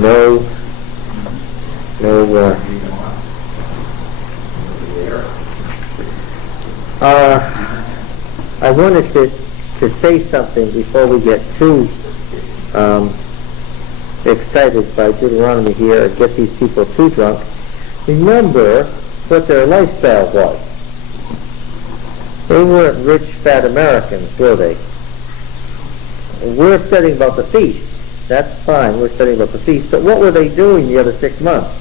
No, no, I wanted to say something before we get too excited by Deuteronomy here and get these people too drunk. Remember what their lifestyle was. They weren't rich, fat Americans, were they? We're studying about the feast. That's fine, we're studying about the feast. But what were they doing the other 6 months?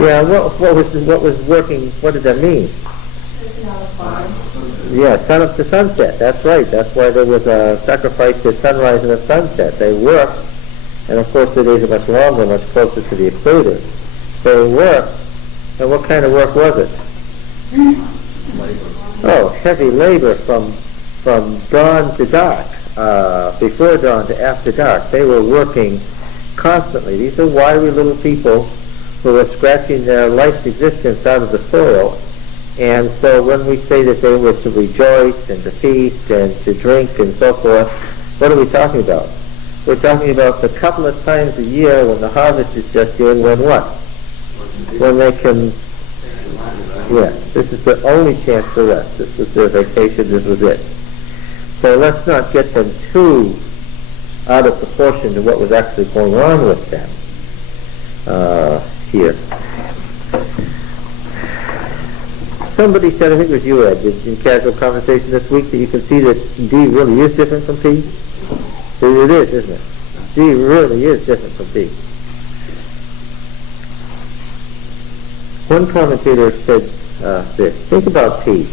Yeah, what was working, what did that mean? Yeah, sun up to sunset, that's right. That's why there was a sacrifice at sunrise and at sunset. They worked, and of course the days are much longer, much closer to the equator. They worked, and what kind of work was it? Oh, heavy labor from dawn to dark, before dawn to after dark. They were working constantly. These are wiry little people who were scratching their life's existence out of the soil. And so when we say that they were to rejoice and to feast and to drink and so forth, what are we talking about? We're talking about the couple of times a year when the harvest is just in, when what? When they can, yeah, this is the only chance to rest. This was their vacation, this was it. So let's not get them too out of proportion to what was actually going on with them here. Somebody said, I think it was you, Ed, in casual conversation this week, that you can see that D really is different from P. It is, isn't it? D really is different from P. One commentator said this: think about P,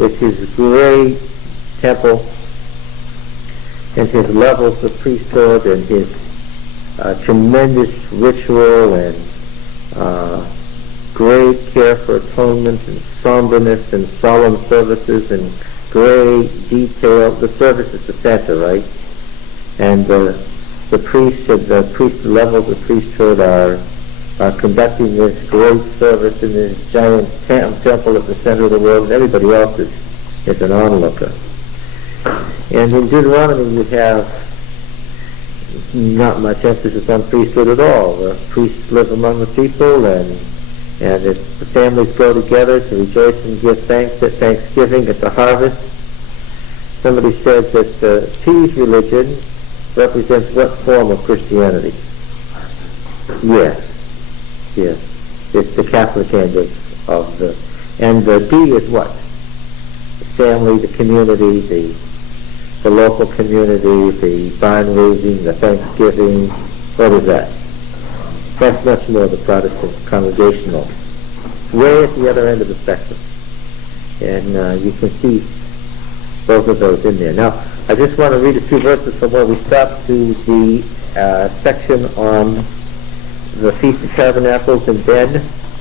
with his great temple and his levels of priesthood and his tremendous ritual and great care for atonement and somberness and solemn services and great detail. The service is the center, right? And the priests at the levels of priesthood are conducting this great service in this giant temple at the center of the world, and everybody else is an onlooker. And in Deuteronomy you have not much emphasis on priesthood at all. The priests live among the people, and the families go together to rejoice and give thanks at Thanksgiving at the harvest. Somebody said that P's religion represents what form of Christianity? Yes. It's the Catholic end of the... And the D is what? The family, the community, the local community, the barn raising, the Thanksgiving. What is that? That's much more the Protestant congregational, way at the other end of the spectrum. And you can see both of those in there. Now, I just want to read a few verses from where we stopped to the section on the Feast of Tabernacles, and then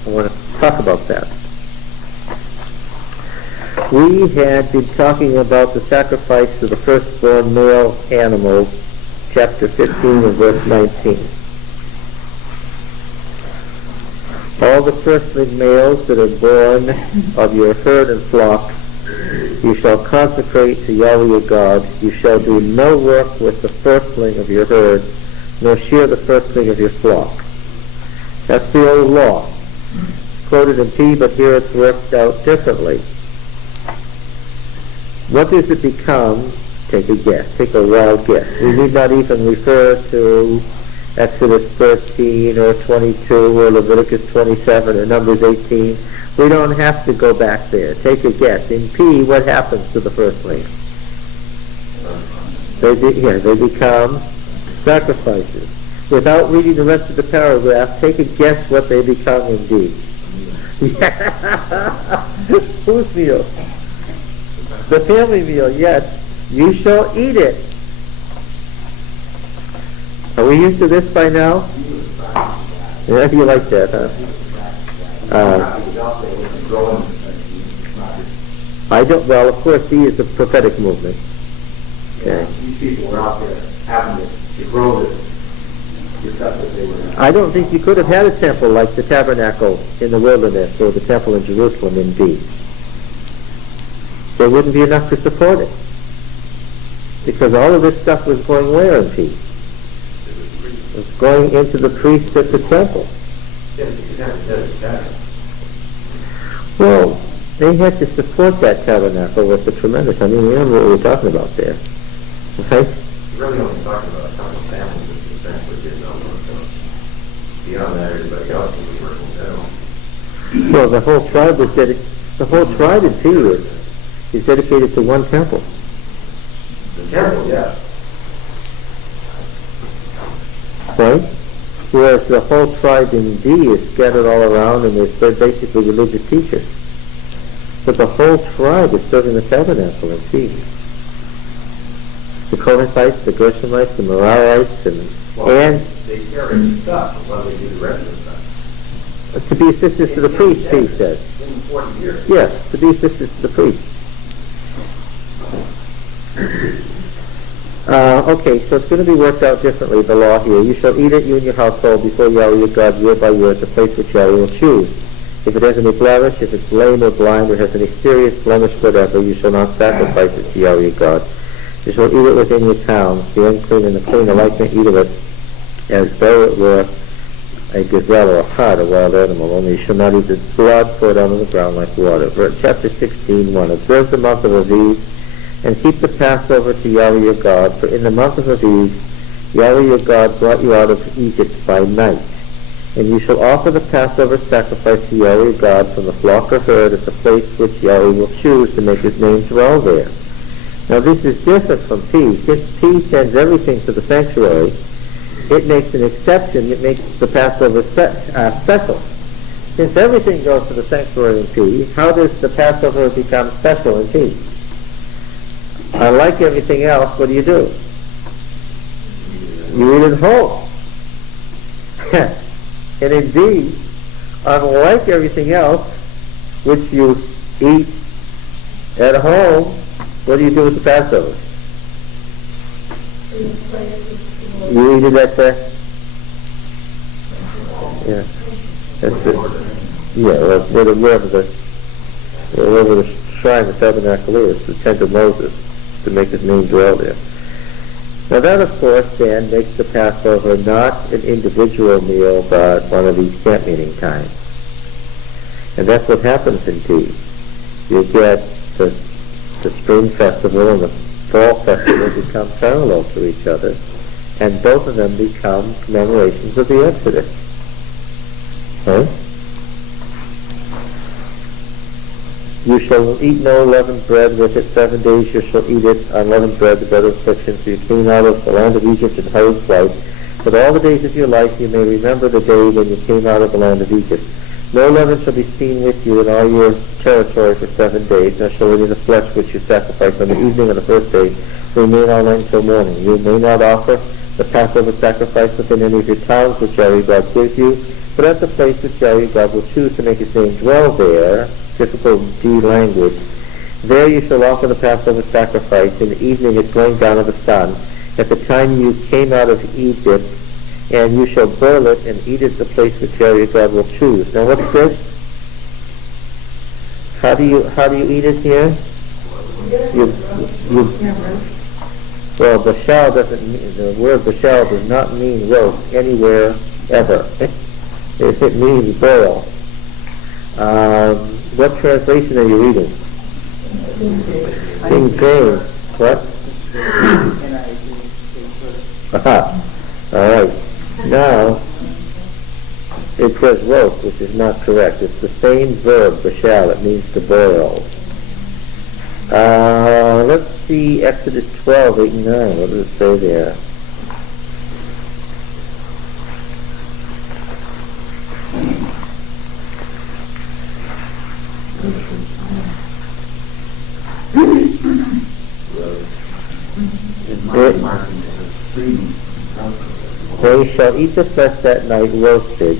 I want to talk about that. We had been talking about the sacrifice of the firstborn male animals, chapter 15 and verse 19. All the firstling males that are born of your herd and flock you shall consecrate to Yahweh your God. You shall do no work with the firstling of your herd, nor shear the firstling of your flock. That's the old law. Quoted in P, but here it's worked out differently. What does it become? Take a guess. Take a wild guess. We need not even refer to Exodus 13 or 22 or Leviticus 27 or Numbers 18. We don't have to go back there. Take a guess. In P, what happens to the firstling? They become sacrifices. Without reading the rest of the paragraph, take a guess what they become in D. Whose meal? The family meal, yes. You shall eat it. Are we used to this by now? Yeah, you like that, huh? I don't, well, of course, D is the prophetic movement. Okay. These people were out there having to grow this. I don't think you could have had a temple like the tabernacle in the wilderness or the temple in Jerusalem in D. There wouldn't be enough to support it. Because all of this stuff was going where in P? It's going into the priest at the temple. Well, they had to support that tabernacle with the tremendous. I mean, remember what we were talking about there. Okay? You're really only talking about a couple of families that essentially did not work out. Beyond that, everybody else will be working down. Well, the whole tribe was the whole tribe in P is dedicated to one temple. The temple, yeah. Right? Whereas the whole tribe in D is scattered all around and they're basically religious teachers. But the whole tribe is serving the tabernacle in P. The Kohathites, the Gershonites, the Merarites, and they carry the stuff while they do the rest of the stuff. To be assistants to the priest, P says. In 40 years. Yes, to be assistants to the priest. Okay, so it's going to be worked out differently, the law here. You shall eat it, you and your household, before Yahweh your God, year by year, at the place which Yahweh will choose. If it has any blemish, if it's lame or blind, or has any serious blemish whatever, you shall not sacrifice it to Yahweh your God. You shall eat it within your towns. The unclean and the clean alike may eat of it, as though it were a gazelle or a hart, a wild animal. Only you shall not eat the blood poured out on the ground like water. Chapter 16:1. Observe the month of Aviv, and keep the Passover to Yahweh your God, for in the month of Aviv Yahweh your God brought you out of Egypt by night. And you shall offer the Passover sacrifice to Yahweh your God from the flock or herd at the place which Yahweh will choose to make his name dwell there. Now this is different from P. Since P sends everything to the sanctuary, it makes an exception. It makes the Passover special. Since everything goes to the sanctuary in P, how does the Passover become special in P? Unlike everything else, what do? You eat it whole. And indeed, unlike everything else, which you eat at home, what do you do with the Passover? You eat it at the... Yeah. That's it. Yeah, wherever the shrine, the tabernacle is, the tent of Moses, to make his name dwell there. Now that, of course, then makes the Passover not an individual meal, but one of these camp meeting times. And that's what happens in P. You get the spring festival and the fall festival become parallel to each other, and both of them become commemorations of the Exodus. Right? You shall eat no leavened bread with it. 7 days you shall eat it, unleavened bread, the bread of affliction, so you came out of the land of Egypt in hurried flight. But all the days of your life you may remember the day when you came out of the land of Egypt. No leaven shall be seen with you in all your territory for 7 days, nor shall any of the flesh which you sacrifice on the evening of the first day remain all night until morning. You may not offer the Passover sacrifice within any of your towns which Yahweh God gives you, but at the place which Yahweh God will choose to make his name dwell there, typical D language, there you shall offer the Passover sacrifice in the evening at going down of the sun, at the time you came out of Egypt, and you shall boil it and eat it at the place which Yahweh God will choose. Now what's this? How do you eat it here? Well, bashal doesn't mean, the word bashal does not mean roast anywhere ever. It means boil. What translation are you reading? King James. What? Aha. All right. Now, it says roast, which is not correct. It's the same verb, bashal. It means to boil. Let's see Exodus 12, 8 and 9. What does it say there? They shall eat the flesh that night roasted,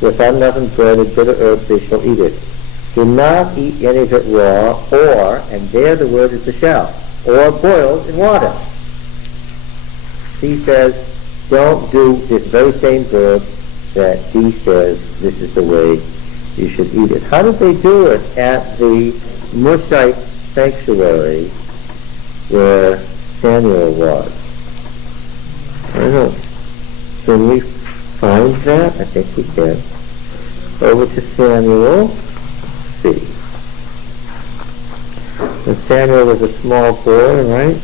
with unleavened bread and bitter herbs they shall eat it. Do not eat any of it raw, or, and there the word is bashal, or boiled in water. He says, don't do this very same verb that he says this is the way you should eat it. How did they do it at the Mushite sanctuary where Samuel was? Right? don't, can we find that? I think we can. Over to Samuel. Let's see. And Samuel was a small boy, right?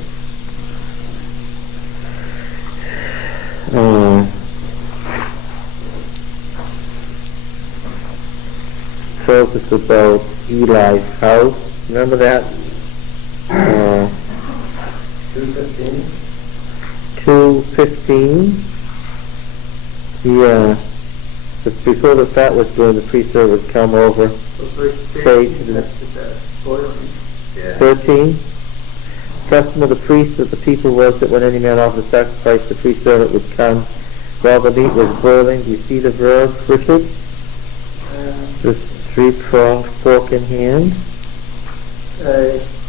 Tells us about Eli's house. Remember that? 2:15. 2:15. Yeah. But before that was when the priest would come over. Say to the 13. Custom of the priest of the people was that when any man offered a sacrifice, the priest servant would come while the meat was boiling. Do you see the verb, Richard? This three-pronged fork in hand.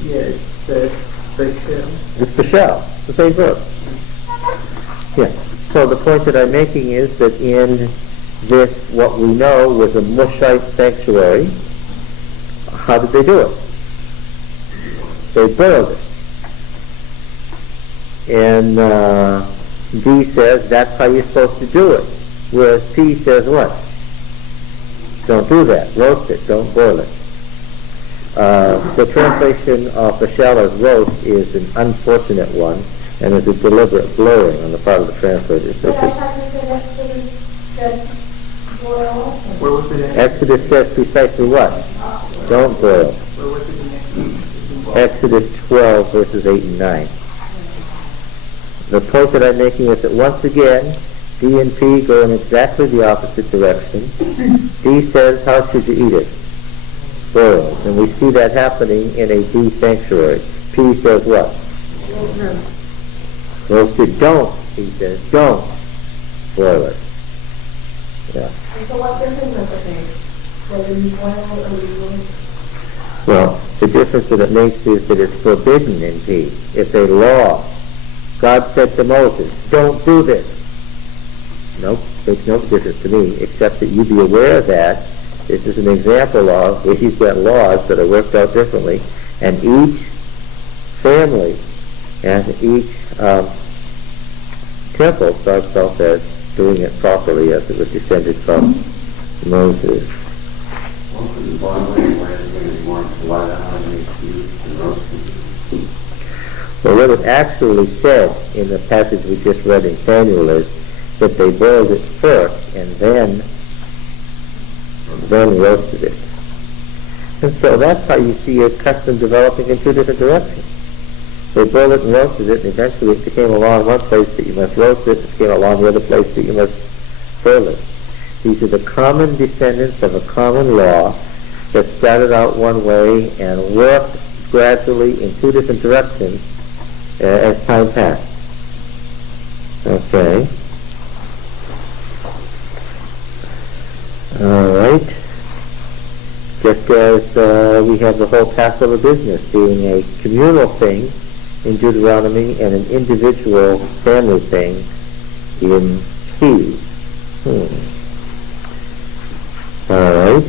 Yes, the shell. It's the shell, the same verb. Yeah. So the point that I'm making is that in this, what we know was a Mushite sanctuary, how did they do it? They boiled it. And D says that's how you're supposed to do it. Whereas P says what? Don't do that. Roast it. Don't boil it. The translation of the shell as roast is an unfortunate one and is a deliberate blurring on the part of the translators. Where was it? Exodus says precisely what? Don't boil. Where was it next? Exodus 12 verses 8 and 9. The point that I'm making is that once again, D and P go in exactly the opposite direction. D says, how should you eat it? Boiled. And we see that happening in a D sanctuary. P says what? Roasted. Don't, he says, don't boil it. Yeah. So what difference does it make? Whether you boil or you roast? Well, the difference that it makes is that it's forbidden in P. It's a law. God said to Moses, don't do this. Nope, makes no difference to me, except that you be aware that this is an example of where you've got laws that are worked out differently, and each family and each temple starts off as doing it properly as it was descended from Moses. Well, what it actually said in the passage we just read in Samuel is that they boiled it first and then roasted it. And so that's how you see a custom developing in two different directions. They boiled it and roasted it, and eventually it became a law in one place that you must roast it, it became a law in the other place that you must boil it. These are the common descendants of a common law that started out one way and worked gradually in two different directions as time passed. Okay. All right. Just as we have the whole Passover business being a communal thing in Deuteronomy and an individual family thing in P. All right.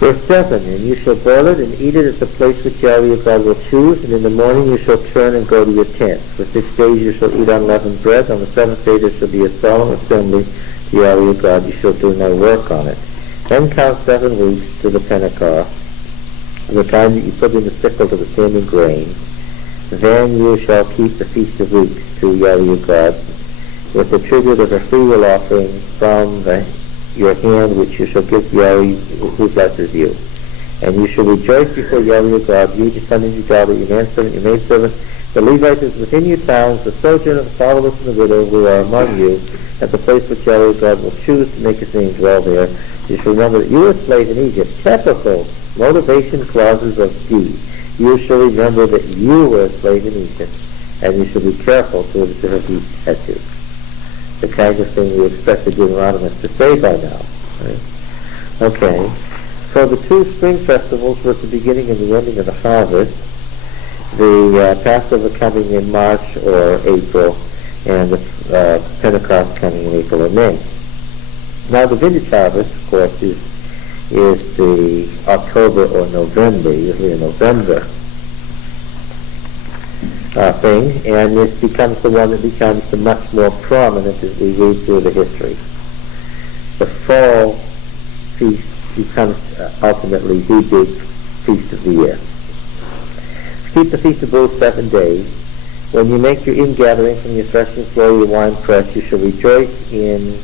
Verse 7, and you shall boil it and eat it at the place which Yahweh your God will choose, and in the morning you shall turn and go to your tent. For 6 days you shall eat unleavened bread. On the 7th day there shall be a solemn assembly to Yahweh your God. You shall do no work on it. Then count 7 weeks to the Pentecost, the time that you put in the sickle to the standing grain. Then you shall keep the Feast of Weeks to Yahweh your God, with the tribute of a freewill offering from your hand, which you shall give to Yahweh, who blesses you. And you shall rejoice before Yahweh your God, you, your son and your daughter, your manservant, your maidservant, the Levites within your towns, the sojourner, the fatherless, and the widow who are among you, at the place which Yahweh God will choose to make his name dwell there. You shall remember that you were a slave in Egypt. Typical motivation clauses of D. You shall remember that you were a slave in Egypt, and you shall be careful to observe these statutes. The kind of thing we expect the Deuteronomists to say by now. Right? Okay. So the two spring festivals were at the beginning and the ending of the harvest. The Passover coming in March or April, and the Pentecost coming in April or May. Now the vintage harvest, of course, is the October or November, usually in November. thing, and this becomes the one that becomes the much more prominent as we read through the history. The fall feast becomes ultimately the big feast of the year. Keep the Feast of Booths 7 days. When you make your ingathering from your threshing floor, your wine press, you shall rejoice in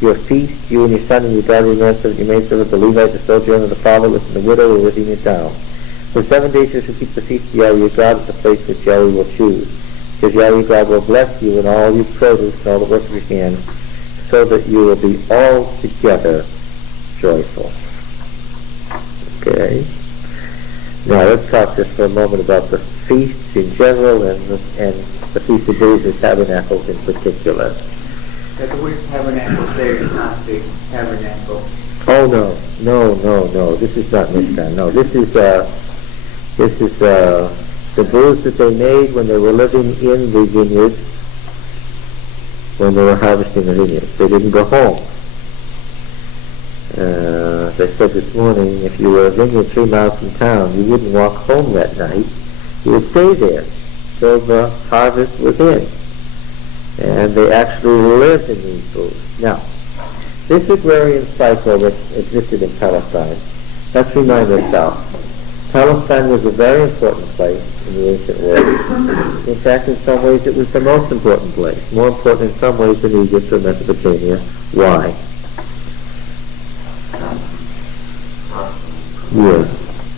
your feast, you and your son and your daughter, your manservant, your maidservant, the Levite, the sojourner, the fatherless, and the widow who are within your town. For 7 days you shall keep the feast of Yahweh your God at the place which Yahweh will choose. Because Yahweh your God will bless you in all your produce and all the work of your hands, so that you will be altogether joyful. Okay. Now let's talk just for a moment about the feasts in general and the Feast of Booths and Tabernacles in particular. That the word tabernacle there is not the tabernacle. Oh no. This is not Mishkan. No, this is the booths that they made when they were living in the vineyards, when they were harvesting the vineyards. They didn't go home. As I said this morning, if you were a vineyard 3 miles from town, you wouldn't walk home that night. You would stay there till the harvest was in. And they actually lived in these booths. Now, this agrarian cycle that existed in Palestine, let's remind ourselves, Palestine was a very important place in the ancient world. In fact, in some ways it was the most important place, more important in some ways than Egypt or Mesopotamia. Why?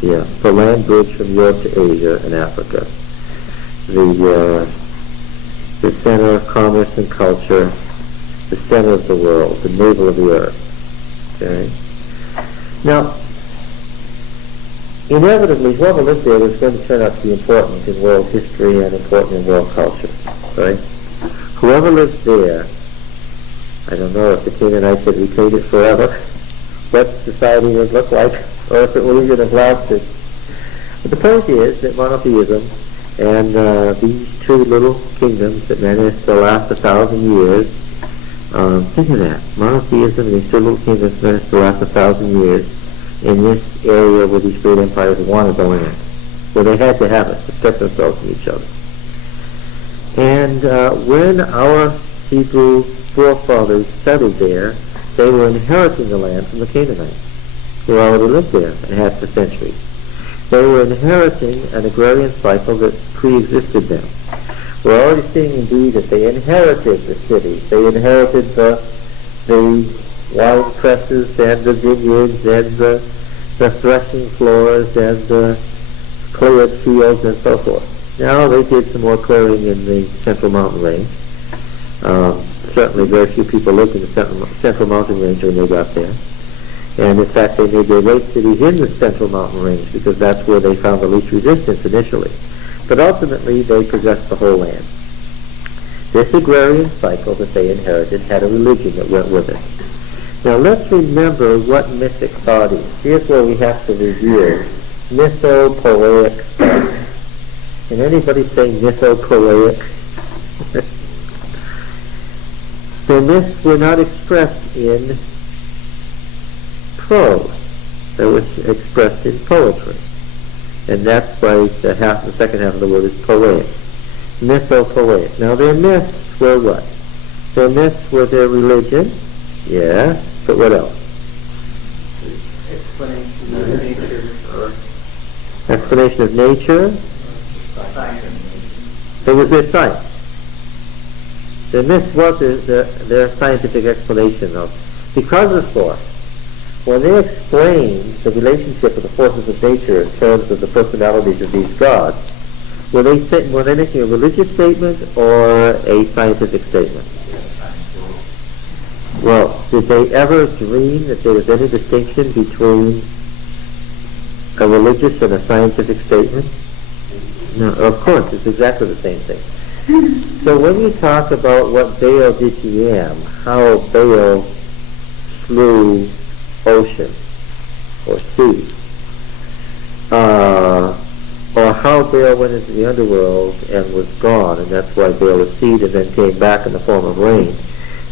Yeah. The land bridge from Europe to Asia and Africa. The center of commerce and culture, the center of the world, the navel of the earth. Okay? Now, inevitably, whoever lived there was going to turn out to be important in world history and important in world culture. Right? Whoever lives there, I don't know if the Canaanites had retained it forever, what society would look like, or if it would even have lasted. But the point is that monotheism and these 2 little kingdoms that managed to last 1,000 years, think of that, monotheism and these 2 little kingdoms managed to last 1,000 years in this area where these great empires wanted to land, where they had to have it to protect themselves from each other. And when our Hebrew forefathers settled there, they were inheriting the land from the Canaanites, who already lived there and had for centuries. They were inheriting an agrarian cycle that pre-existed them. We're already seeing indeed that they inherited the cities. They inherited the wine presses and the vineyards and the threshing floors and the cleared fields and so forth. Now they did some more clearing in the Central Mountain Range. Certainly very few people lived in the Central Mountain Range when they got there. And in fact, they made their great cities in the Central Mountain Range because that's where they found the least resistance initially. But ultimately, they possessed the whole land. This agrarian cycle that they inherited had a religion that went with it. Now let's remember what mythic thought is. Here's where we have to review mythopoeic thought. Can anybody say mythopoeic? The myths were not expressed in prose. They were expressed in poetry. And that's why the second half of the word is poetic. Mythopoeic. Now their myths were what? Their myths were their religion. Yeah. But what else? Explanation of nature. Explanation of nature. It was their science. The myth was their scientific explanation of, because of force. When they explained the relationship of the forces of nature in terms of the personalities of these gods, were they making a religious statement or a scientific statement? Well, did they ever dream that there was any distinction between a religious and a scientific statement? No, of course, it's exactly the same thing. So when you talk about what Baal did to Yam, how Baal slew ocean or sea, or how Baal went into the underworld and was gone, and that's why Baal was seed and then came back in the form of rain,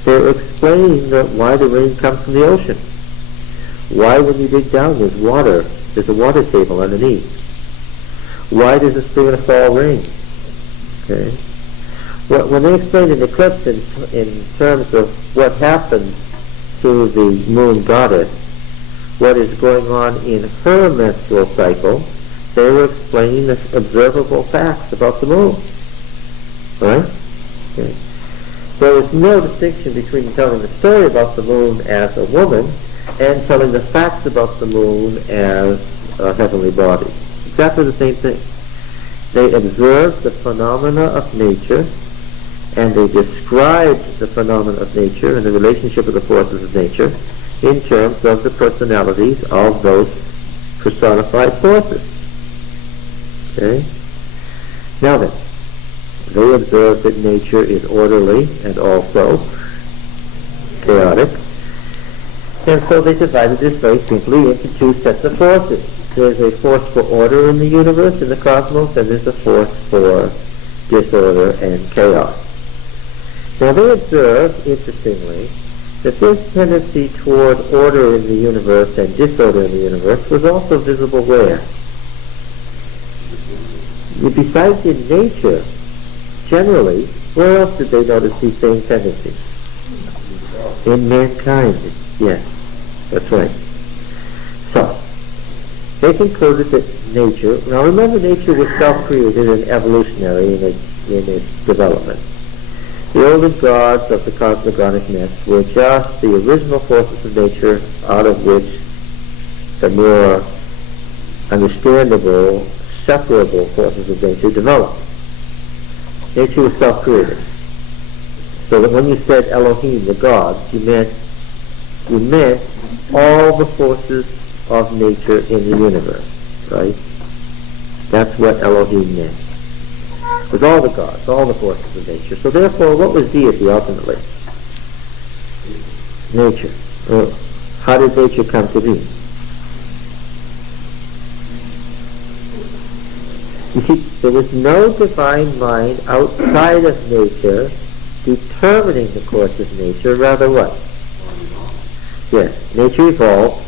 they're explaining why the rain comes from the ocean. Why, when you dig down, there's a water table underneath. Why does the spring and fall rain? Okay? When they explain an eclipse in terms of what happens to the moon goddess, what is going on in her menstrual cycle, they were explaining the observable facts about the moon. Right? Okay. There is no distinction between telling the story about the moon as a woman and telling the facts about the moon as a heavenly body. Exactly the same thing. They observed the phenomena of nature, and they described the phenomena of nature and the relationship of the forces of nature in terms of the personalities of those personified forces. Okay? Now then, they observe that nature is orderly and also chaotic, and so they divided this very simply into two sets of forces. There's a force for order in the universe, in the cosmos, and there's a force for disorder and chaos. Now they observed, interestingly, that this tendency toward order in the universe and disorder in the universe was also visible where? Besides in nature, generally, where else did they notice these same tendencies? In mankind, yes, that's right. So, they concluded that nature, now remember nature was self-created and evolutionary in its development. The older gods of the cosmogonic myths were just the original forces of nature out of which the more understandable, separable forces of nature developed. Nature was self-created. So that when you said Elohim, the gods, you meant all the forces of nature in the universe, right? That's what Elohim meant. It was all the gods, all the forces of nature. So therefore, what was deity ultimately? Nature. How did nature come to be? You see, there was no divine mind outside of nature determining the course of nature, rather what? Yes, nature evolved,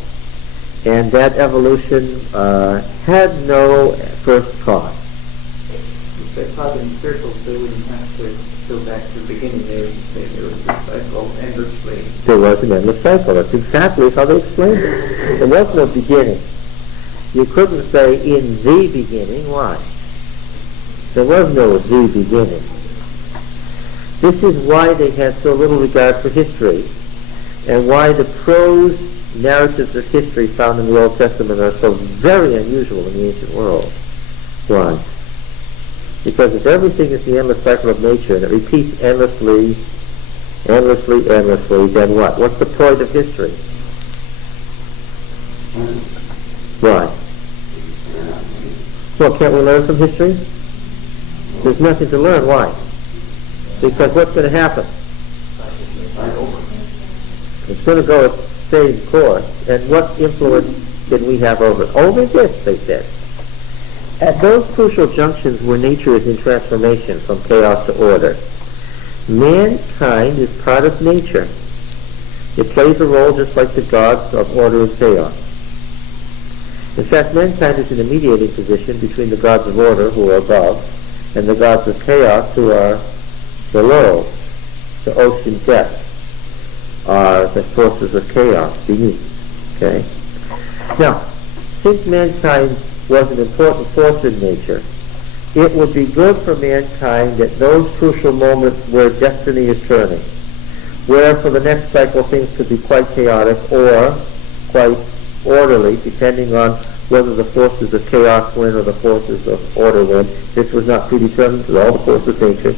and that evolution had no first cause. They taught in circles, they wouldn't have to go back to the beginning. There was a cycle endlessly. There was an endless cycle. That's exactly how they explained it. There was no beginning. You couldn't say in the beginning. Why? There was no the beginning. This is why they had so little regard for history, and why the prose narratives of history found in the Old Testament are so very unusual in the ancient world. Why? Because if everything is the endless cycle of nature and it repeats endlessly, then what? What's the point of history? Why? Well, can't we learn from history? There's nothing to learn. Why? Because what's going to happen? It's going to go its same course. And what influence can we have over it? Only this, they said. At those crucial junctions where nature is in transformation from chaos to order, mankind is part of nature. It plays a role just like the gods of order and chaos. In fact, mankind is in a mediating position between the gods of order, who are above, and the gods of chaos, who are below. The ocean depths are the forces of chaos beneath. Okay? Now, since mankind was an important force in nature, it would be good for mankind at those crucial moments where destiny is turning, where for the next cycle things could be quite chaotic or quite orderly, depending on whether the forces of chaos win or the forces of order win. This was not predetermined to all the forces of nature.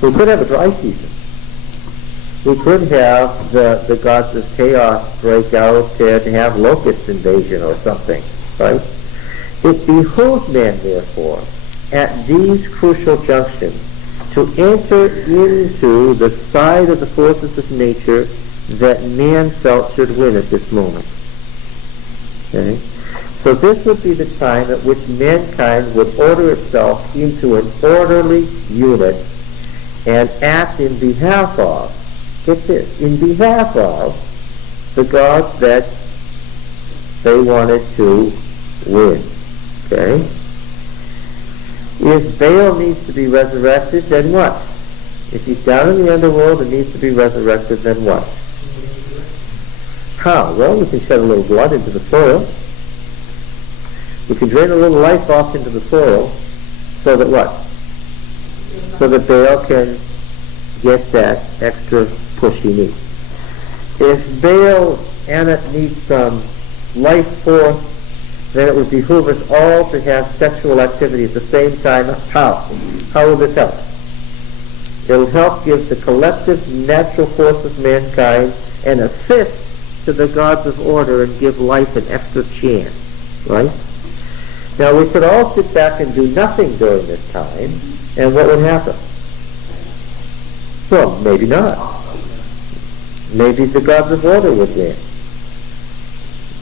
We could have a dry season. We could have the gods of chaos break out and have locust invasion or something, right? It behooves man, therefore, at these crucial junctions, to enter into the side of the forces of nature that man felt should win at this moment. Okay? So this would be the time at which mankind would order itself into an orderly unit and act in behalf of, get this, in behalf of the gods that they wanted to win. Okay? If Baal needs to be resurrected, then what? If he's down in the underworld and needs to be resurrected, then what? How? Well, we can shed a little blood into the soil. We can drain a little life off into the soil so that what? So that Baal can get that extra push he needs. If Baal Anak needs some life force, then it would behoove us all to have sexual activity at the same time. How? How will this help? It will help give the collective natural force of mankind an assist to the gods of order and give life an extra chance. Right? Now we could all sit back and do nothing during this time, and what would happen? Well, maybe not. Maybe the gods of order would win.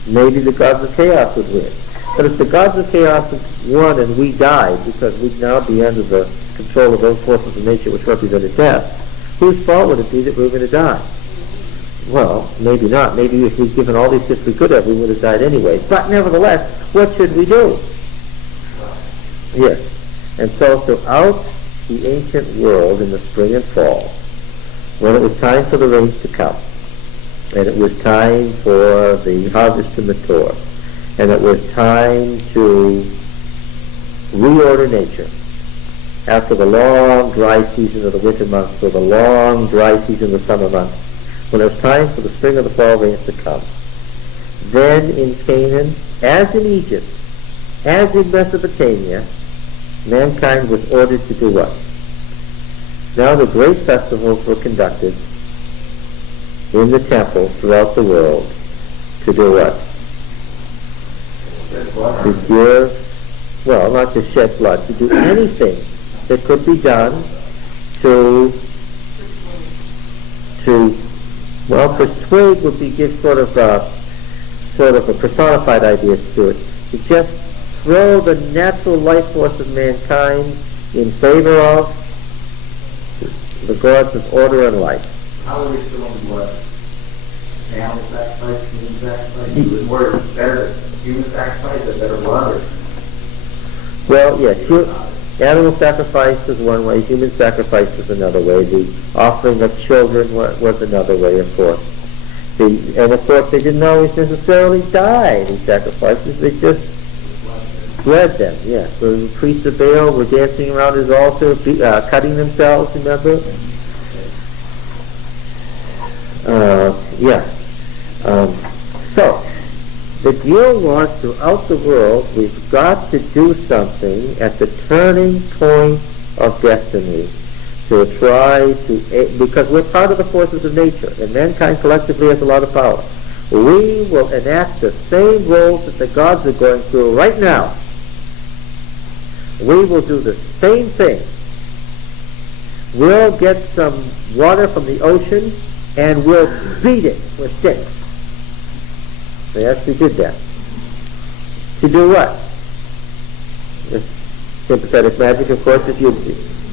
Maybe the gods of chaos would win. But if the gods of chaos won and we died, because we'd now be under the control of those forces of nature which represented death, whose fault would it be that we were going to die? Well, maybe not. Maybe if we'd given all these gifts we could have, we would have died anyway. But nevertheless, what should we do? Yes. And so throughout the ancient world in the spring and fall, when it was time for the rains to come, and it was time for the harvest to mature, and it was time to reorder nature after the long dry season of the winter months or the long dry season of the summer months, when it was time for the spring or the fall rains to come, then in Canaan, as in Egypt, as in Mesopotamia, mankind was ordered to do what? Now the great festivals were conducted in the temple throughout the world to do what? To give, well, not to shed blood, to do anything that could be done to well, persuade would be give sort of a personified idea to it. To just throw the natural life force of mankind in favor of the gods of order and life. How are we still on blood? Animal sacrifice, human sacrifice? Were better human sacrifice or better blood? Well, yes, animal sacrifice is one way, human sacrifice is another way. The offering of children was another way, of course. And of course, they didn't always necessarily die, these sacrifices. They just bled them, yes. So the priests of Baal were dancing around his altar, cutting themselves, remember? Yes. So, the deal was throughout the world, we've got to do something at the turning point of destiny to try to, because we're part of the forces of nature, and mankind collectively has a lot of power. We will enact the same roles that the gods are going through right now. We will do the same thing. We'll get some water from the ocean and we'll beat it with sticks. They actually did that. To do what? Sympathetic magic, of course.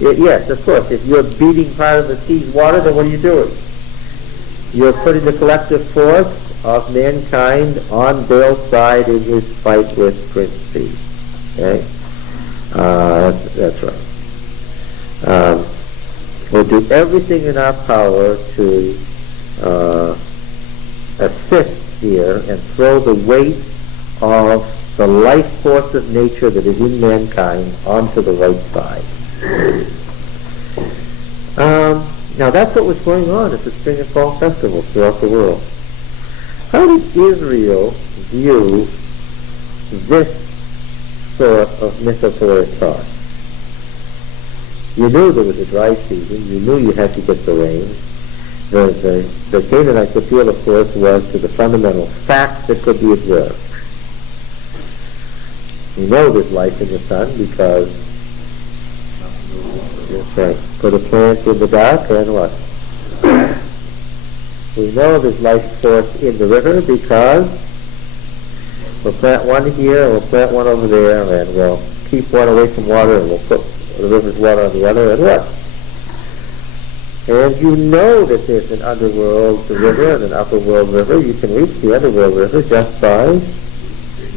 Yes, of course. If you're beating part of the sea's water, then what are you doing? You're putting the collective force of mankind on Baal's side in his fight with Prince P. Okay? That's right. We'll do everything in our power to assist here and throw the weight of the life force of nature that is in mankind onto the right side. Now that's what was going on at the Spring and Fall Festivals throughout the world. How did Israel view this sort of mythopoeic thought? You knew there was a dry season. You knew you had to get the rain. The Canaanites' appeal, of course, was to the fundamental facts that could be observed. You know there's life in the sun because, that's right, put a plant in the dark and what? We know there's life force in the river because we'll plant one here and we'll plant one over there and we'll keep one away from water and we'll put the river's water on the other and what? And you know that there's an underworld river and an upper world river. You can reach the underworld river just by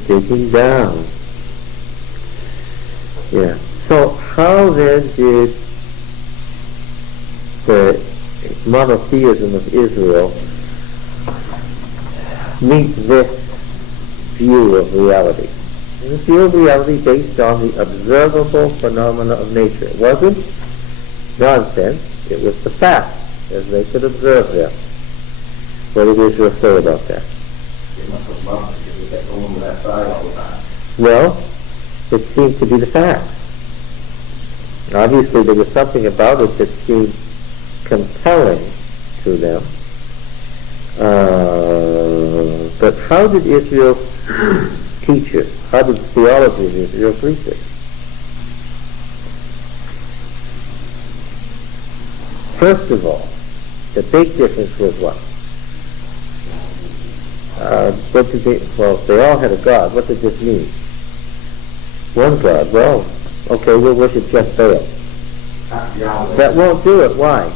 digging down. Yeah. So how then did the monotheism of Israel meet this view of reality? This view of reality based on the observable phenomena of nature. It wasn't nonsense, it was the facts, as they could observe them. What did Israel say about that? They must have loved it because they kept going to that side all the time. Well, it seemed to be the facts. Obviously, there was something about it that seemed compelling to them. But how did Israel teach it? How did the theology of Israel preach it? First of all, the big difference was what? What did they all had a God. What did this mean? One God. Well, okay, we'll worship just Baal. That won't do it. Why?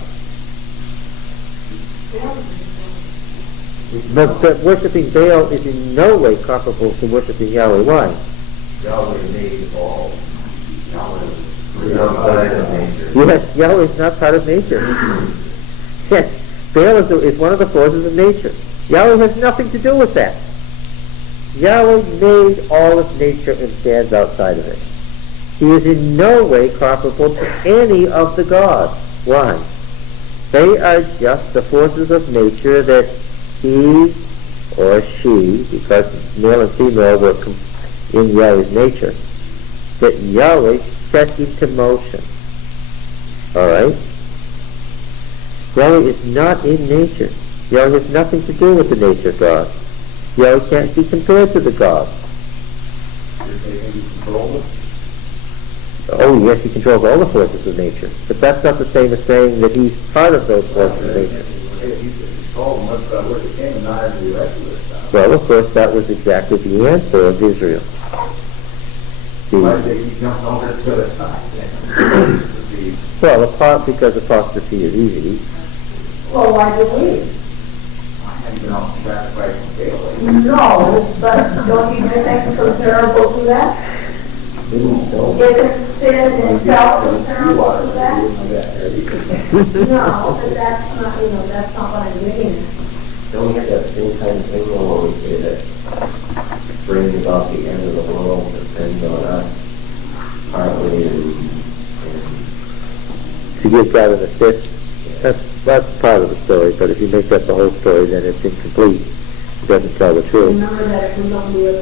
But worshipping Baal is in no way comparable to worshipping Yahweh. Why? Yahweh made all. Yahweh is outside of nature. Yes, Yahweh is not part of nature. Yes, Baal is one of the forces of nature. Yahweh has nothing to do with that. Yahweh made all of nature and stands outside of it. He is in no way comparable to any of the gods. Why? They are just the forces of nature that he or she, because male and female were in Yahweh's nature, that Yahweh set into motion. Alright? Yahweh is not in nature. Yahweh has nothing to do with the nature of God. Yahweh can't be compared to the gods. Oh yes, he controls all the forces of nature. But that's not the same as saying that he's part of those forces of nature. Well, of course, that was exactly the answer of Israel. Well, because apostasy is easy. Well, why did we? No, but don't you think that's comparable to that? Isn't sin itself comparable to that? No, but that's not, that's not what I'm getting at. Don't we have that same kind of thing where we say that brings about the end of the world depends on us partly and to give God an assist. That's part of the story, but if you make that the whole story, then it's incomplete. It doesn't tell the truth. Remember that if we don't do it,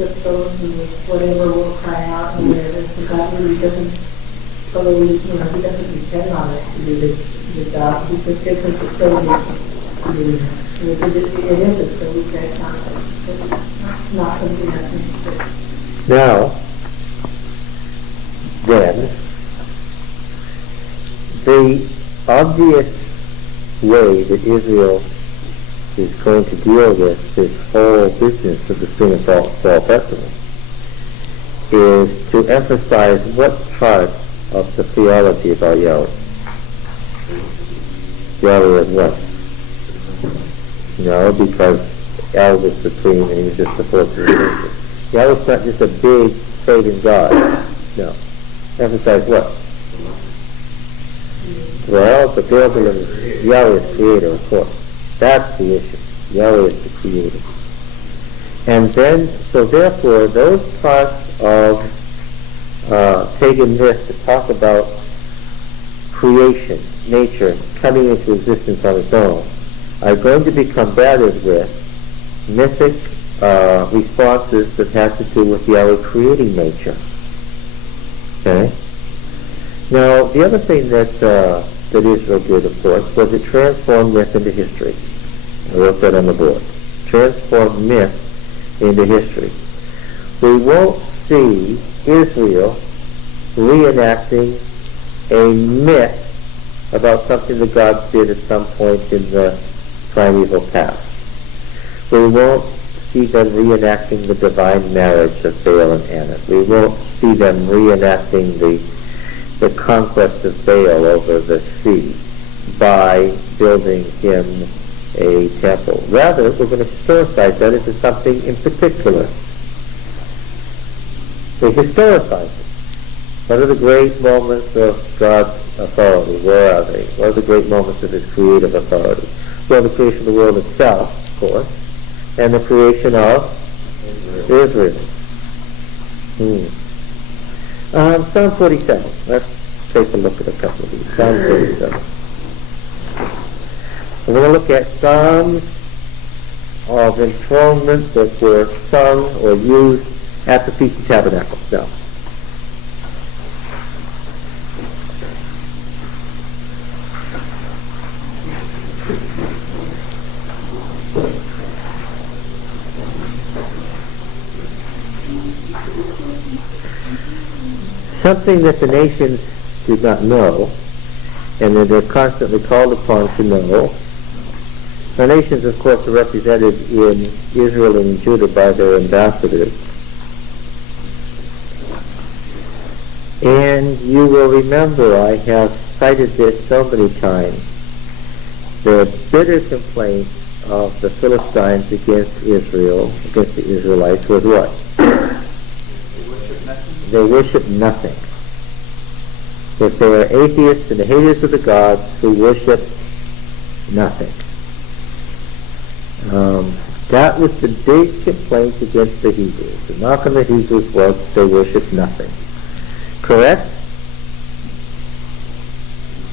whatever will cry out and whatever, so God really doesn't, he doesn't depend on it to do the job. He just gives us the story. It is a story that it's not something that's necessary. Now, then, the obvious way that Israel is going to deal with this whole business of the Spring and Fall Festival is to emphasize what part of the theology about Yahweh. Yahweh is what? No, because El was supreme and he was just the force of nature. Yahweh's not just a big pagan god. No. Emphasize what? Well, the builder of Yahweh is creator, of course. That's the issue. Yahweh is the creator. And then, so therefore, those parts of pagan myth that talk about creation, nature, coming into existence on its own, are going to be combated with mythic responses that have to do with Yahweh creating nature. Okay? Now, the other thing that Israel did, of course, was it transformed myth into history. I wrote that on the board. Transformed myth into history. We won't see Israel reenacting a myth about something the gods did at some point in the primeval past. We won't see them reenacting the divine marriage of Baal and Anak. We won't see them reenacting the conquest of Baal over the sea by building him a temple. Rather, we're going to historicize that into something in particular. We historicize it. What are the great moments of God's authority? Where are they? What are the great moments of His creative authority? Well, the creation of the world itself, of course, and the creation of Israel. Psalm 47. Let's take a look at a couple of these. Psalm 47. We're going to look at psalms of enthronement that were sung or used at the Feast of Tabernacles. Now, something that the nations did not know, and that they're constantly called upon to know. The nations, of course, are represented in Israel and in Judah by their ambassadors. And you will remember, I have cited this so many times, the bitter complaint of the Philistines against Israel, against the Israelites, was what? They worship nothing. If they are atheists and the haters of the gods who worship nothing. That was the big complaint against the Hebrews. The knock on the Hebrews was they worship nothing. Correct?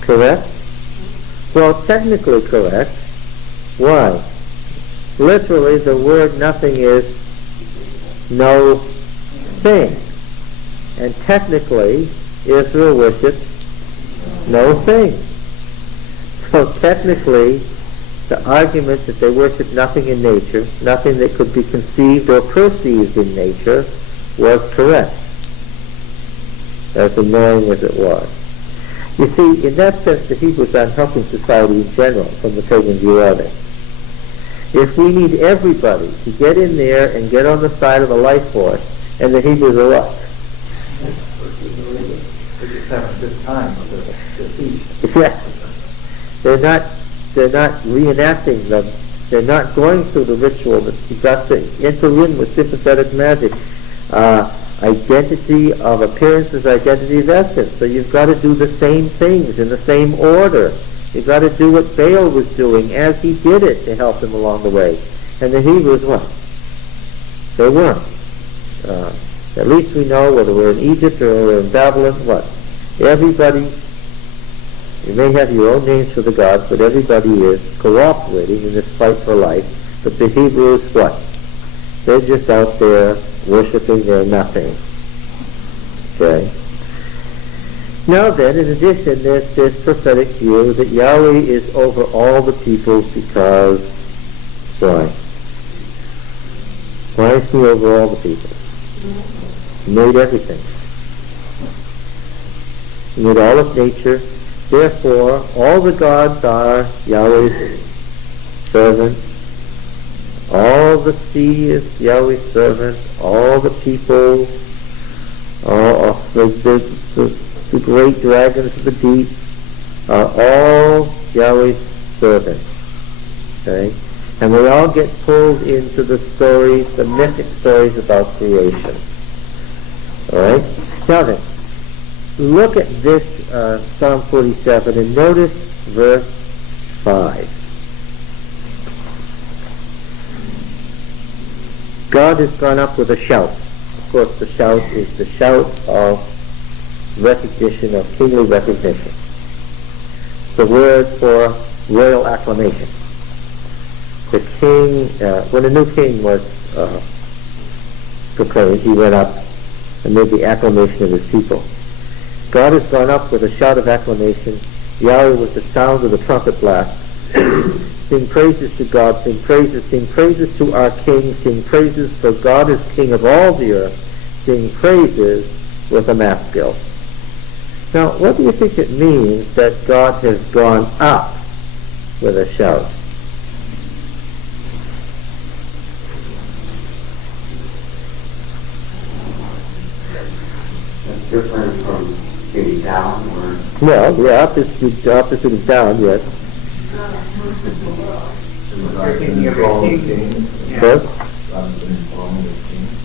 Correct? Well, technically correct. Why? Literally, the word nothing is no thing. And technically, Israel worships no thing. So technically, the argument that they worship nothing in nature, nothing that could be conceived or perceived in nature, was correct, as annoying as it was. You see, in that sense, the Hebrews aren't helping society in general from the pagan view of it. If we need everybody to get in there and get on the side of the life force, and the Hebrews are what? They just have a good time with the feast. Yeah. They're not reenacting them. They're not going through the ritual. You've got to enter in with sympathetic magic. Identity of appearance is identity of essence. So you've got to do the same things in the same order. You've got to do what Baal was doing as he did it to help him along the way. And the Hebrews, what? They weren't. At least we know, whether we're in Egypt or we're in Babylon, what? Everybody, you may have your own names for the gods, but everybody is cooperating in this fight for life. But the Hebrews, what? They're just out there worshiping their nothing. Okay? Now then, in addition, there's this prophetic view that Yahweh is over all the peoples because, why? Why is He over all the peoples? He made everything. He made all of nature. Therefore, all the gods are Yahweh's servants. All the sea is Yahweh's servant. All the people, the great dragons of the deep are all Yahweh's servants. Okay? And they all get pulled into the stories, the mythic stories about creation. Alright? Now then, look at this Psalm 47 and notice verse 5. God has gone up with a shout. Of course, the shout is the shout of recognition, of kingly recognition. The word for royal acclamation. The king, when a new king was proclaimed, he went up and made the acclamation of his people. God has gone up with a shout of acclamation. Yahweh with the sound of the trumpet blast. Sing praises to God, sing praises to our King, sing praises for God is King of all the earth, sing praises with a maskil. Now, what do you think it means that God has gone up with a shout? That's different from getting down, or... Well, the opposite of down, yes.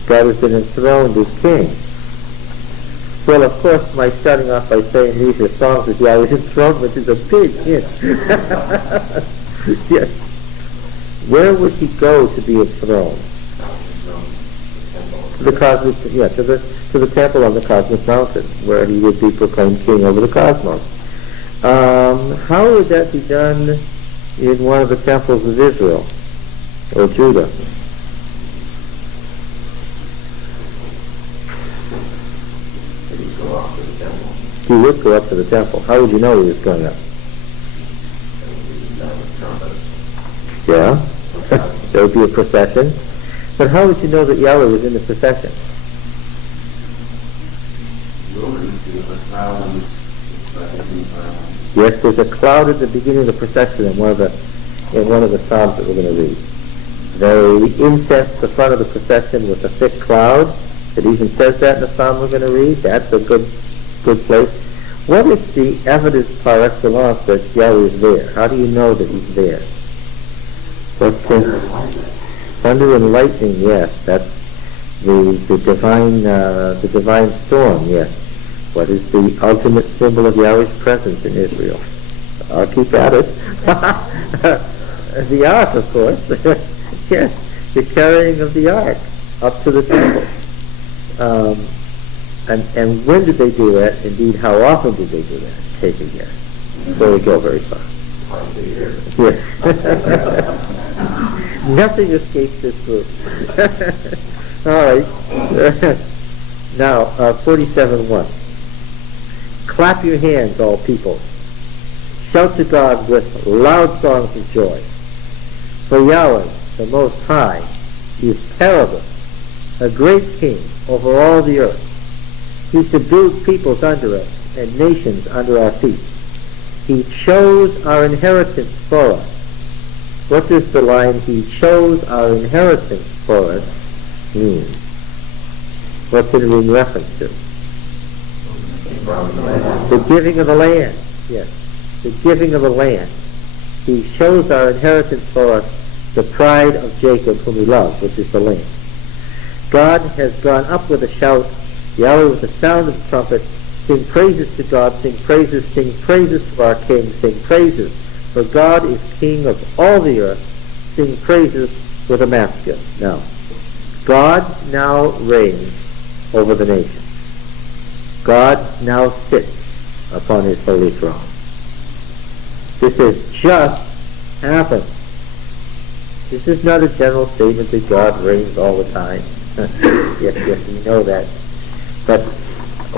God has been enthroned as king. Well, of course, my starting off by saying these are songs of Yahweh's enthronement is a big hint. Yes. Where would he go to be enthroned? The cosmic, to the temple on the cosmic mountain, where he would be proclaimed king over the cosmos. How would that be done in one of the temples of Israel or Judah? He would go up to the temple. How would you know he was going up? Yeah. There would be a procession. But how would you know that Yahweh was in the procession? Yes, there's a cloud at the beginning of the procession in one of the Psalms that we're going to read. They incense the front of the procession with a thick cloud. It even says that in the Psalm we're going to read. That's a good place. What is the evidence par excellence that Yahweh is there? How do you know that he's there? What's thunder and lightning? Yes, that's the divine storm. Yes. What is the ultimate symbol of Yahweh's presence in Israel? I'll keep at it. The ark, of course. Yes, the carrying of the ark up to the temple. And when did they do that? Indeed, how often did they do that? Take a guess. Before we go very far. Yes. Nothing escapes this group. All right. Now, 47:1. Clap your hands, all people. Shout to God with loud songs of joy. For Yahweh, the Most High, is terrible, a great king over all the earth. He subdued peoples under us and nations under our feet. He chose our inheritance for us. What does the line, he chose our inheritance for us, mean? What's it in reference to? The giving of the land. Yes, the giving of the land. He chose our inheritance for us, the pride of Jacob whom he loved, which is the land. God has gone up with a shout, Yahweh with the sound of the trumpet. Sing praises to God, sing praises to our King, sing praises. For God is King of all the earth. Sing praises with a masculine. Now, God now reigns over the nation. God now sits upon his holy throne. This has just happened. This is not a general statement that God reigns all the time. Yes, we know that. But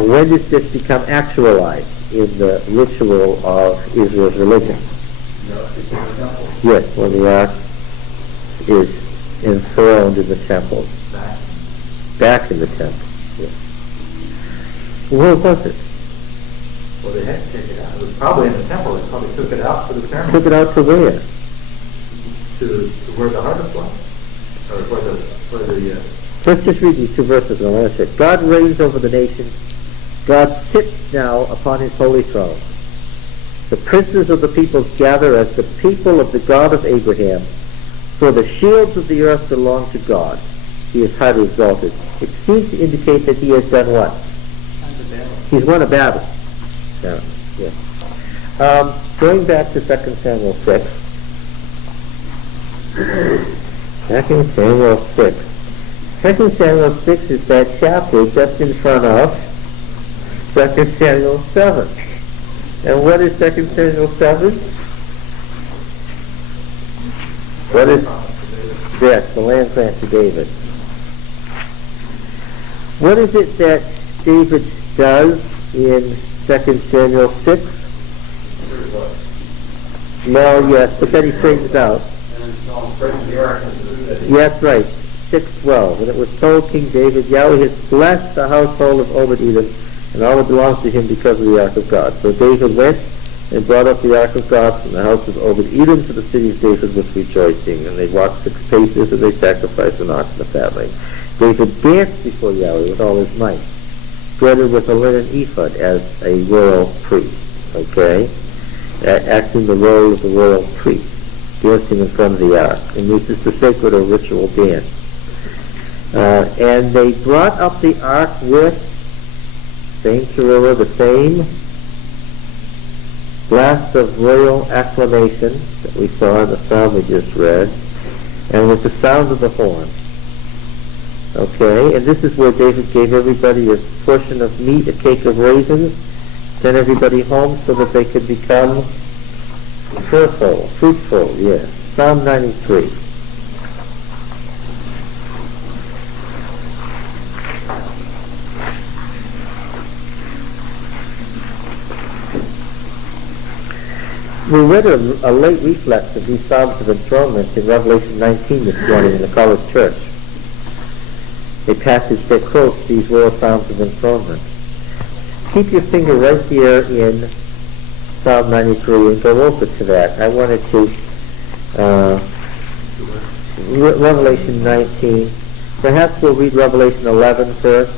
when does this become actualized in the ritual of Israel's religion? Yes, when the ark is enthroned in the temple. Back in the temple. Yes. Where was it? Well, they had to take it out. It was probably in the temple. They probably took it out for the ceremony. Took it out to where? To where the harvest was? Or where the Let's just read these two verses and I'll answer it. God reigns over the nations. God sits now upon his holy throne. The princes of the peoples gather as the people of the God of Abraham. For the shields of the earth belong to God. He is highly exalted. It seems to indicate that he has done what? He's won a battle. Yeah. Going back to 2 Samuel 6. 2 Samuel 6. 2 Samuel 6 is that chapter just in front of 2 Samuel 7. And what is 2 Samuel 7? What is yes, the land grant to David. What is it that David does in 2 Samuel 6? No, yes, but then he straightens out. Yes, right. 6:12. And it was told King David, Yahweh has blessed the household of Obed-Edom and all that belongs to him because of the ark of God. So David went and brought up the ark of God from the house of Obed-Edom to the city of David with rejoicing. And they walked 6 paces and they sacrificed an ox and a fatling. David danced before Yahweh with all his might, girded with a linen ephod as a royal priest. Okay? Acting the role of the royal priest, dancing in front of the ark. And this is the sacred or ritual dance. And they brought up the ark with Same Chihuahua, the same blast of royal acclamation that we saw in the psalm we just read, and with the sound of the horn. Okay, and this is where David gave everybody a portion of meat, a cake of raisins, sent everybody home so that they could become fruitful, yes. Psalm 93. We read a late reflex of these Psalms of Enthronement in Revelation 19 this morning in the college church. A passage that quotes these royal Psalms of Enthronement. Keep your finger right here in Psalm 93 and go over to that. I wanted to, Revelation 19. Perhaps we'll read Revelation 11 first.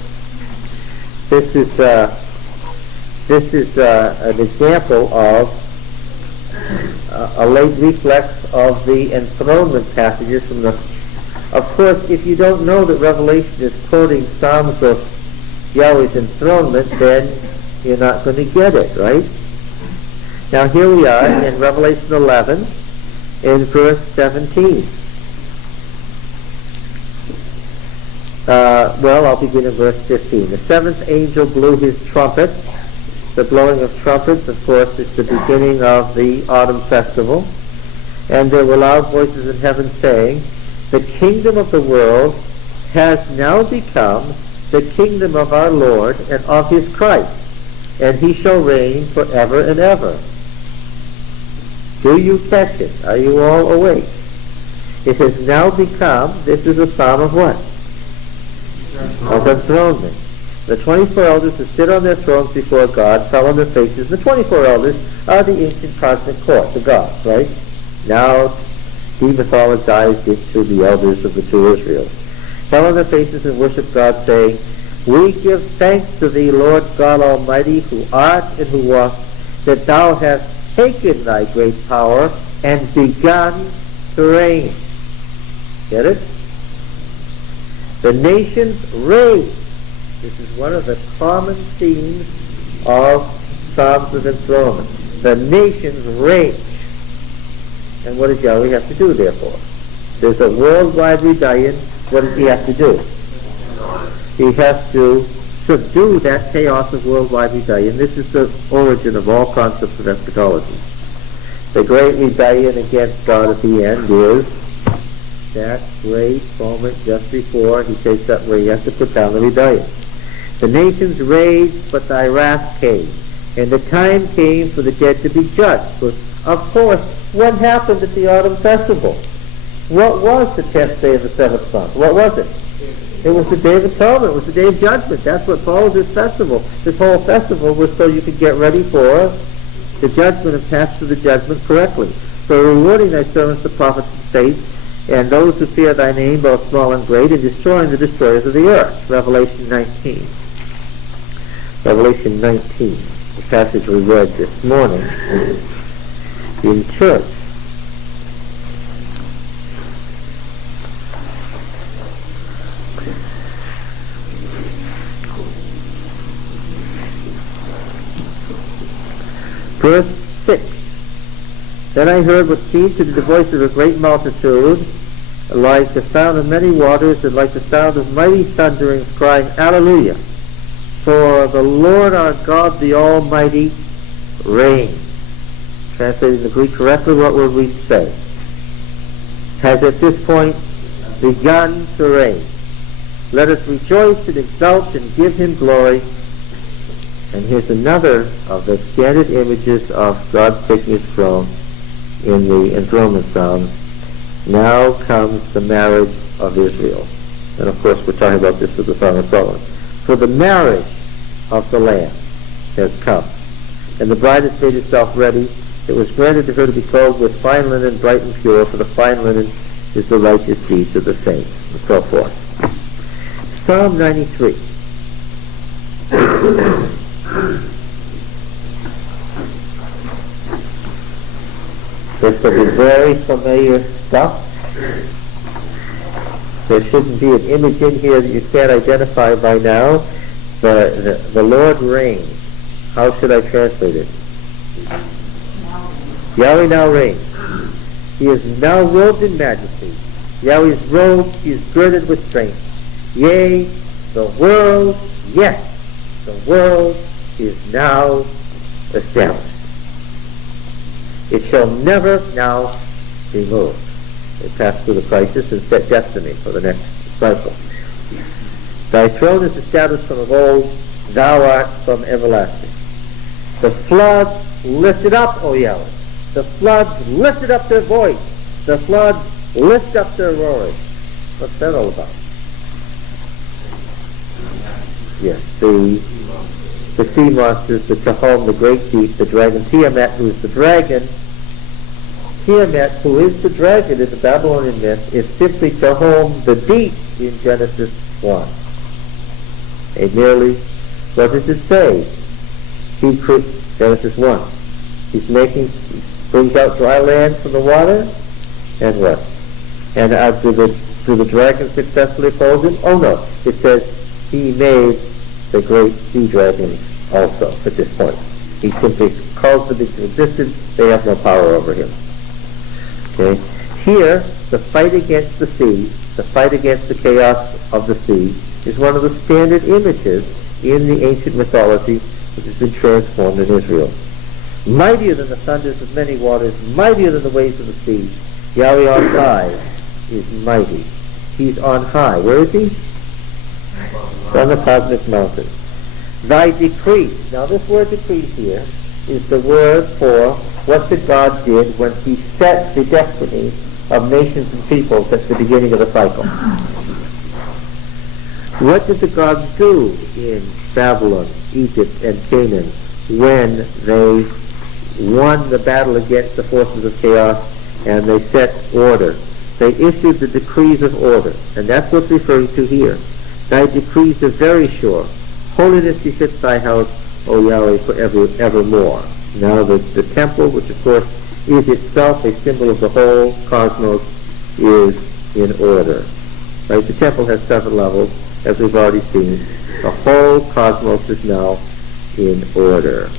This is an example of a late reflex of the enthronement passages from the... Of course, if you don't know that Revelation is quoting Psalms of Yahweh's enthronement, then you're not going to get it, right? Now here we are in Revelation 11, in verse 17. I'll begin in verse 15. The seventh angel blew his trumpet. The blowing of trumpets, of course, is the beginning of the autumn festival. And there were loud voices in heaven saying, the kingdom of the world has now become the kingdom of our Lord and of his Christ, and he shall reign forever and ever. Do you catch it? Are you all awake? It has now become, this is a psalm of what? Of enthronement. The 24 elders who sit on their thrones before God fell on their faces. The 24 elders are the ancient cosmic court, the gods, right? Now demythologized into the elders of the two Israels. Fell on their faces and worshiped God, saying, we give thanks to thee, Lord God Almighty, who art and who wast, that thou hast taken thy great power and begun to reign. Get it? The nations reign. This is one of the common themes of Psalms of Enthronement. The nations rage. And what does Yahweh have to do, therefore? There's a worldwide rebellion. What does he have to do? He has to subdue that chaos of worldwide rebellion. This is the origin of all concepts of eschatology. The great rebellion against God at the end is that great moment just before he takes up where he has to put down the rebellion. The nations raged, but thy wrath came, and the time came for the dead to be judged. But of course, what happened at the autumn festival? What was the 10th day of the 7th month? What was it? It was the Day of Atonement. It was the Day of Judgment. That's what followed this festival. This whole festival was so you could get ready for the judgment and pass through the judgment correctly. So rewarding thy servants, the prophets and saints, and those who fear thy name, both small and great, and destroying the destroyers of the earth. Revelation 19. Revelation 19, the passage we read this morning in church. Verse 6. Then I heard what seemed to be the voice of a great multitude, like the sound of many waters, and like the sound of mighty thunderings, crying, Alleluia! For the Lord our God, the Almighty, reigns. Translating the Greek correctly, what would we say? Has at this point begun to reign. Let us rejoice and exult and give him glory. And here's another of the standard images of God taking his throne in the enthronement psalms. Now comes the marriage of Israel. And of course we're talking about this with the Song of Solomon. For the marriage of the Lamb has come. And the bride has made herself ready. It was granted to her to be clothed with fine linen, bright and pure, for the fine linen is the righteous deeds of the saints, and so forth. Psalm 93. This will be very familiar stuff. There shouldn't be an image in here that you can't identify by now. The Lord reigns. How should I translate it? Yahweh now reigns. He is now robed in majesty. Yahweh's robed, he is girded with strength. Yea, the world, yes, the world is now established. It shall never now be moved. They pass through the crisis and set destiny for the next cycle. Thy throne is established from of old, thou art from everlasting. The floods lifted up, O Yahweh. The floods lifted up their voice. The floods lift up their roaring. What's that all about? Yes, the sea monsters, the Chahom, the great deep, the dragon Tiamat, who is the dragon. Tiamat, who is the dragon in the Babylonian myth, is simply Chahom, the deep, in Genesis 1. And merely, what does it say? Genesis 1. He brings out dry land from the water, and what? And do the dragon successfully oppose him? Oh no. It says he made the great sea dragons also at this point. He simply calls them into existence. They have no power over him. Okay? Here, the fight against the sea, the fight against the chaos of the sea, is one of the standard images in the ancient mythology which has been transformed in Israel. Mightier than the thunders of many waters, mightier than the waves of the sea, Yahweh on high is mighty. He's on high. Where is he? On the cosmic mountain. Thy decrees. Now this word decrees here is the word for what the God did when he set the destiny of nations and peoples at the beginning of the cycle. What did the gods do in Babylon, Egypt, and Canaan when they won the battle against the forces of chaos and they set order? They issued the decrees of order, and that's what's referring to here. Thy decrees are very sure. Holiness befits thy house, O Yahweh, evermore. Now the temple, which of course is itself a symbol of the whole cosmos, is in order. Right? The temple has 7 levels, as we've already seen. The whole cosmos is now in order.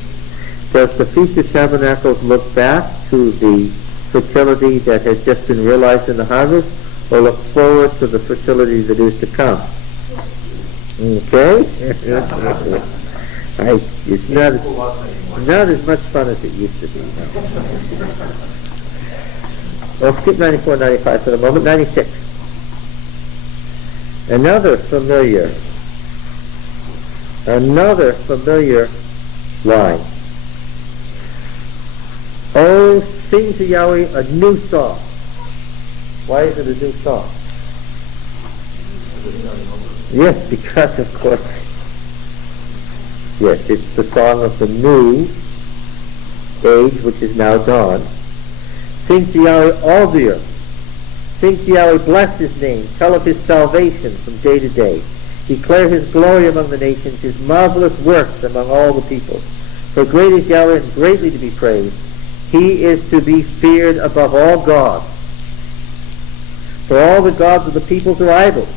Does the Feast of Tabernacles look back to the fertility that has just been realized in the harvest, or look forward to the fertility that is to come? Okay? It's not as much fun as it used to be now. Well, skip 94, 95 for the moment. 96. Another familiar line. Oh, sing to Yahweh a new song. Why is it a new song? Yes, because of course. Yes, it's the song of the new age which is now dawned. Sing to Yahweh all the earth. Sing to Yahweh, bless his name. Tell of his salvation from day to day. Declare his glory among the nations, his marvelous works among all the peoples. For great is Yahweh and greatly to be praised. He is to be feared above all gods. For all the gods of the peoples are idols.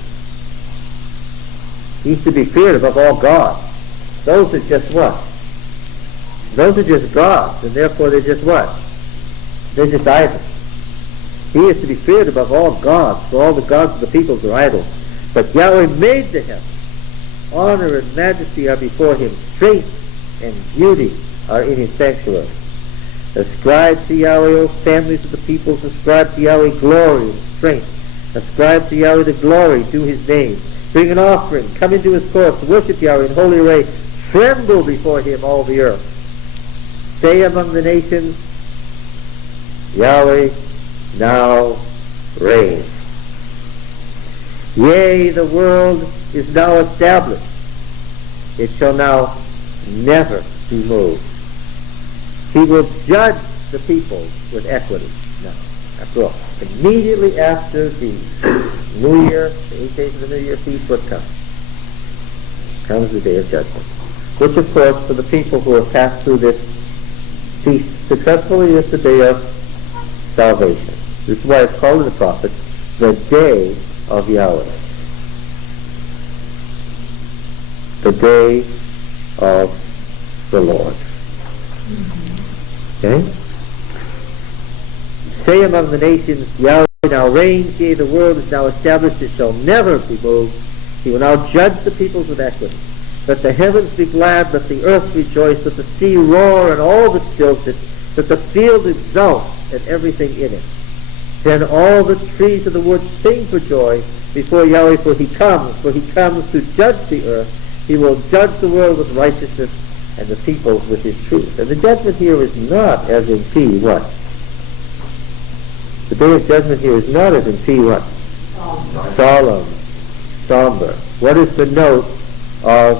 He's to be feared above all gods. Those are just what? Those are just gods, and therefore they're just what? They're just idols. He is to be feared above all gods, for all the gods of the peoples are idols. But Yahweh made the heavens. Honor and majesty are before him. Strength and beauty are in his sanctuary. Ascribe to Yahweh, O families of the peoples. Ascribe to Yahweh glory and strength. Ascribe to Yahweh the glory due his name. Bring an offering. Come into his courts. Worship Yahweh in holy array. Tremble before him, all the earth. Say among the nations, Yahweh now reigns. Yea, the world is now established. It shall now never be moved. He will judge the people with equity. Now, after all, immediately after the New Year, the 8 days of the New Year feast, what comes? Comes the day of judgment. Which, of course, for the people who have passed through this feast successfully, is the day of salvation. This is why it's called in the prophets the day of Yahweh. the day of the Lord. Okay? Say among the nations, Yahweh now reigns, yea, the world is now established, it shall never be moved. He will now judge the peoples with equity. Let the heavens be glad, let the earth rejoice, let the sea roar and all that fills it, let the field exult and everything in it. Then all the trees of the wood sing for joy before Yahweh, for he comes to judge the earth. He will judge the world with righteousness and the peoples with his truth. And the judgment here is not as in P, what? The day of judgment here is not as in P, what? Solemn, somber. What is the note of,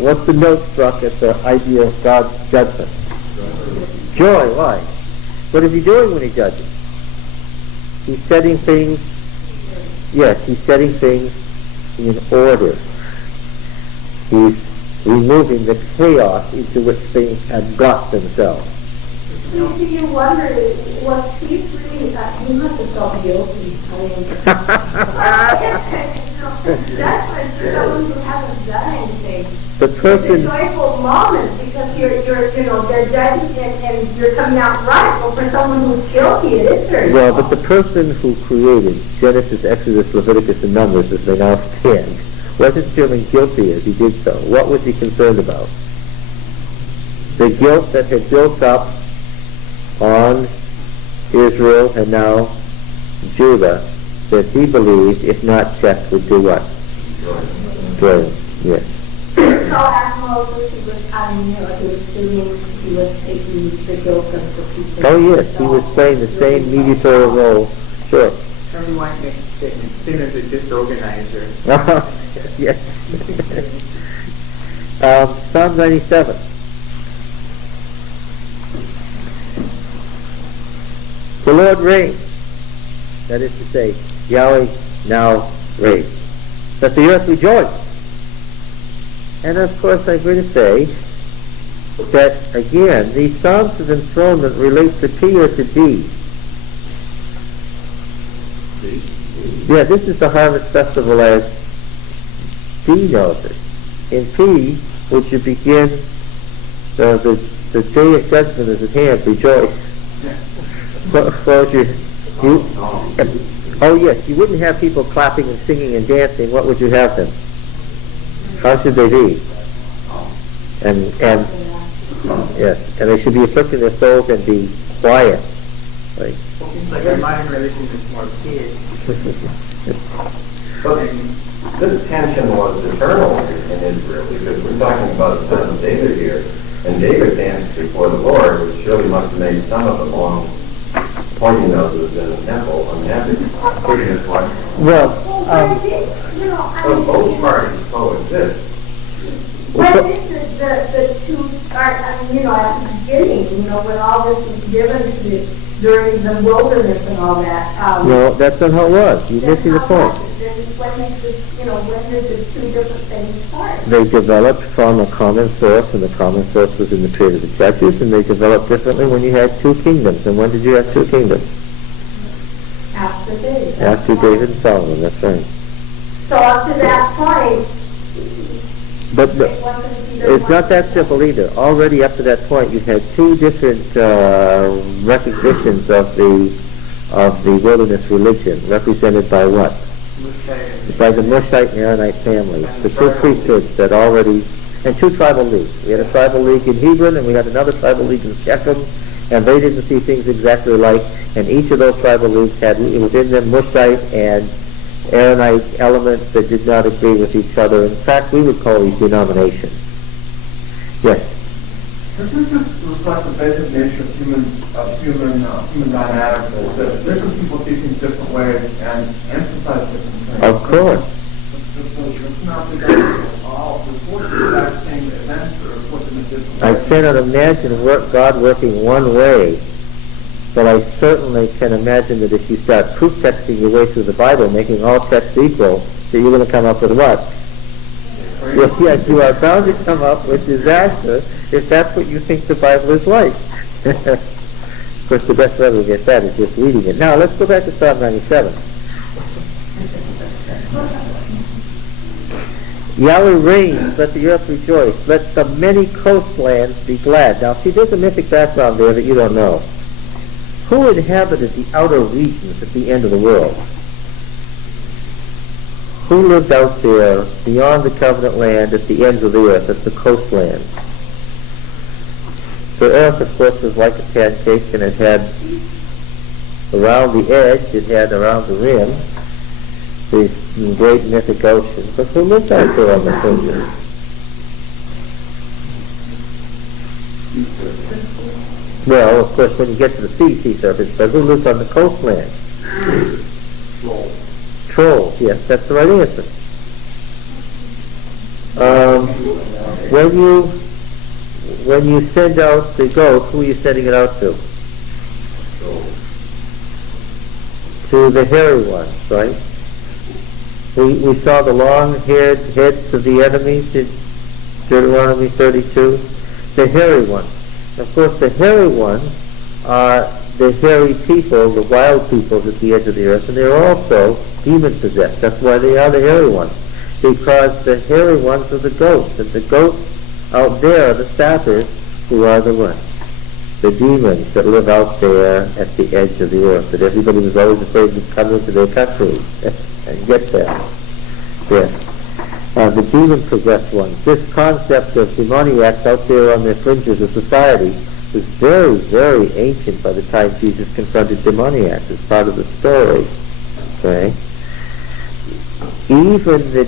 what's the note struck at the idea of God's judgment? Joy. Why? What is he doing when he judges? He's setting things, yes, he's setting things in order. He's removing the chaos into which things had got themselves. You wonder, was he really, he must have felt guilty. I mean, that's when someone who hasn't done anything. The person, It's a joyful moment because you're they're judging and you're coming out right. Well, for someone who's guilty, it is very well, but the person who created Genesis, Exodus, Leviticus, and Numbers, as they now stand, wasn't feeling guilty as he did so. What was he concerned about? The guilt that had built up on Israel and now Judah, that he believed, if not checked, would do what? Destroy them. Yes. So as Moses, he was taking the guilt of the people. Oh yes, he was playing the same mediatorial role. Sure. Everyone makes statements. Sinners are just organizers. Yes. Psalm 97. The Lord reigns. That is to say, Yahweh now reigns. Let the earth rejoice. And of course, I'm going to say that, again, these Psalms of enthronement relate to P or to D. Yeah, this is the harvest festival as D knows it. In P, which you begin, the day of judgment is at hand, rejoice. Oh yes, you wouldn't have people clapping and singing and dancing. What would you have them? How should they be? And yes, and they should be afflicting their souls and be quiet. Right? Seems like our modern religion is more kids. But this tension was eternal in Israel, because we're talking about the son of David here, and David danced before the Lord, which surely must have made some of the long pointy noses in the temple unhappy. Well, So both parties coexist. But this is the two start, at the beginning, when all this was given to you during the wilderness and all that. no, that's not how it was. You're missing the point. When did the two different things start? They developed from a common source, and the common source was in the period of the judges, and they developed differently when you had two kingdoms. And when did you have two kingdoms? After David. After David and Solomon, that's right. So up to that point, But it wasn't either it's not that simple either. Already up to that point, you had two different recognitions of the wilderness religion, represented by what? By the Mushite and Aaronite families, the two priesthoods that already, and two tribal leagues. We had a tribal league in Hebron, and we had another tribal league in Shechem, and they didn't see things exactly alike, and each of those tribal leagues had within them Mushite and Aaronite elements that did not agree with each other. In fact, we would call these denominations. Yes? This is just reflects the basic nature of human dynamics, that different people see things different ways and emphasize different things. Of course. It's not the all report the exact same events or report them in different I ways. cannot imagine God working one way, but I certainly can imagine that if you start proof texting your way through the Bible, making all texts equal, that you're going to come up with what? Yes, you are bound to come up with disaster if that's what you think the Bible is like. Of course, the best way to get that is just reading it. Now, let's go back to Psalm 97. Yahweh reigns, let the earth rejoice, let the many coastlands be glad. Now see, there's a mythic background there that you don't know. Who inhabited the outer regions at the end of the world? Who lived out there beyond the covenant land at the ends of the earth, at the coastland? The earth, of course, was like a pancake, and it had around the edge, it had around the rim, these great mythic oceans. But who lived out there on the fringes? Well, of course, when you get to the sea surface, but who lives on the coastland? Trolls, yes, that's the right answer. When you send out the goat, who are you sending it out to? To the hairy ones, right? We saw the long-haired heads of the enemies in Deuteronomy 32. The hairy ones. Of course, the hairy ones are the hairy people, the wild peoples at the edge of the earth, and they're also demon-possessed. That's why they are the hairy ones. Because the hairy ones are the goats, and the goats out there are the satyrs, who are the what? The demons that live out there at the edge of the earth, that everybody was always afraid to come into their country and get them. Yes. The demon-possessed ones. This concept of demoniacs out there on the fringes of society was very, very ancient by the time Jesus confronted demoniacs. It's part of the story. Okay? Even the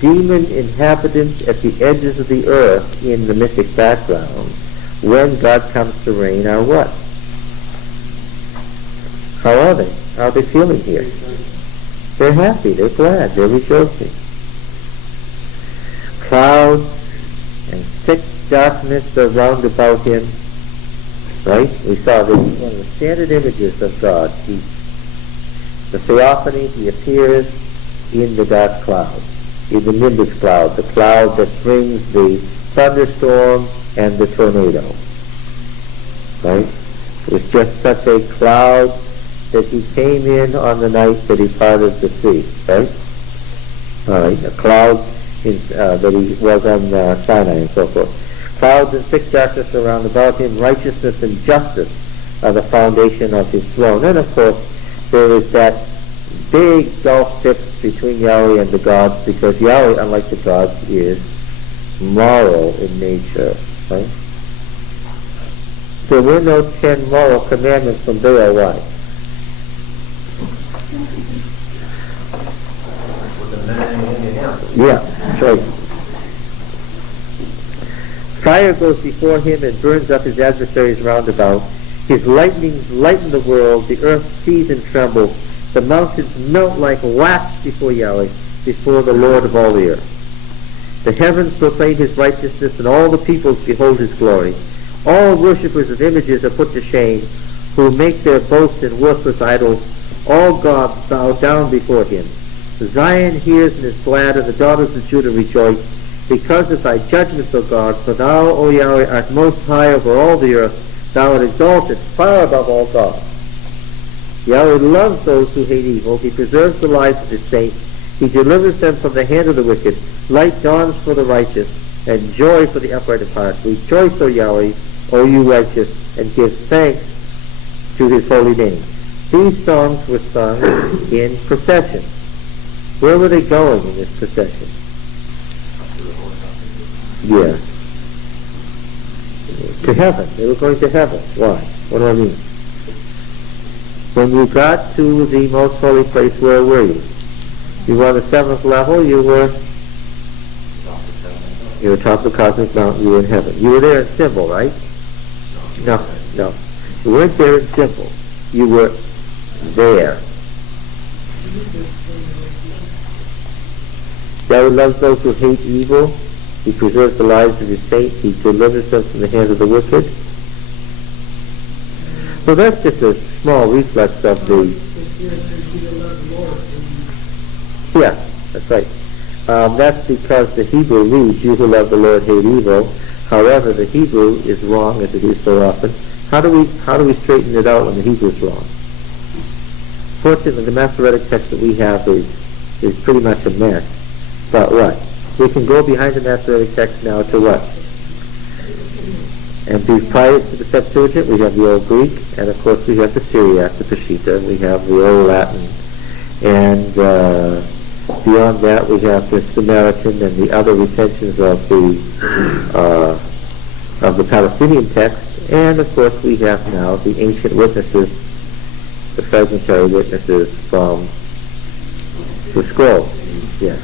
demon inhabitants at the edges of the earth in the mythic background, when God comes to reign, are what? How are they? How are they feeling here? They're happy, they're glad, they're rejoicing. Clouds and thick darkness are round about him. Right? We saw this one of the standard images of God. The theophany, he appears in the dark cloud, in the nimbus cloud, the cloud that brings the thunderstorm and the tornado. Right? It was just such a cloud that he came in on the night that he parted the sea. Right? All right, a cloud that he was on Sinai and so forth. Clouds and thick darkness around about him, righteousness and justice are the foundation of his throne. And of course, there is that big gulf fixed between Yahweh and the gods, because Yahweh, unlike the gods, is moral in nature. Right? There were no 10 moral commandments from Baal. Why? Yeah, that's right. Fire goes before him and burns up his adversaries round about. His lightnings lighten the world. The earth sees and trembles. The mountains melt like wax before Yahweh, before the Lord of all the earth. The heavens proclaim his righteousness, and all the peoples behold his glory. All worshippers of images are put to shame, who make their boast in worthless idols. All gods bow down before him. Zion hears and is glad, and the daughters of Judah rejoice, because of thy judgments, O God. For thou, O Yahweh, art most high over all the earth. Thou art exalted far above all gods. Yahweh loves those who hate evil. He preserves the lives of his saints. He delivers them from the hand of the wicked. Light dawns for the righteous, and joy for the upright of heart. Rejoice, O Yahweh, O you righteous, and give thanks to his holy name. These songs were sung in procession. Where were they going in this procession? Yeah. To heaven. They were going to heaven. Why? What do I mean? When you got to the most holy place, where were you? You were on the 7th level, you were atop the cosmic mountain, you were in heaven. You were there in symbol, right? No. You weren't there in symbol. You were there. Yahweh loves those who hate evil. He preserves the lives of his saints. He delivers them from the hand of the wicked. So that's just a small reflex of the... Yeah, that's right. That's because the Hebrew reads, you who love the Lord hate evil. However, the Hebrew is wrong, as it is so often. How do we straighten it out when the Hebrew is wrong? Fortunately, the Masoretic text that we have is pretty much a mess. But what? We can go behind the Masoretic text now to what? And prior to the Septuagint, we have the Old Greek, and of course we have the Syriac, the Peshitta, and we have the Old Latin, and beyond that we have the Samaritan and the other retentions of the Palestinian text, and of course we have now the ancient witnesses, the fragmentary witnesses from the scroll. Yeah.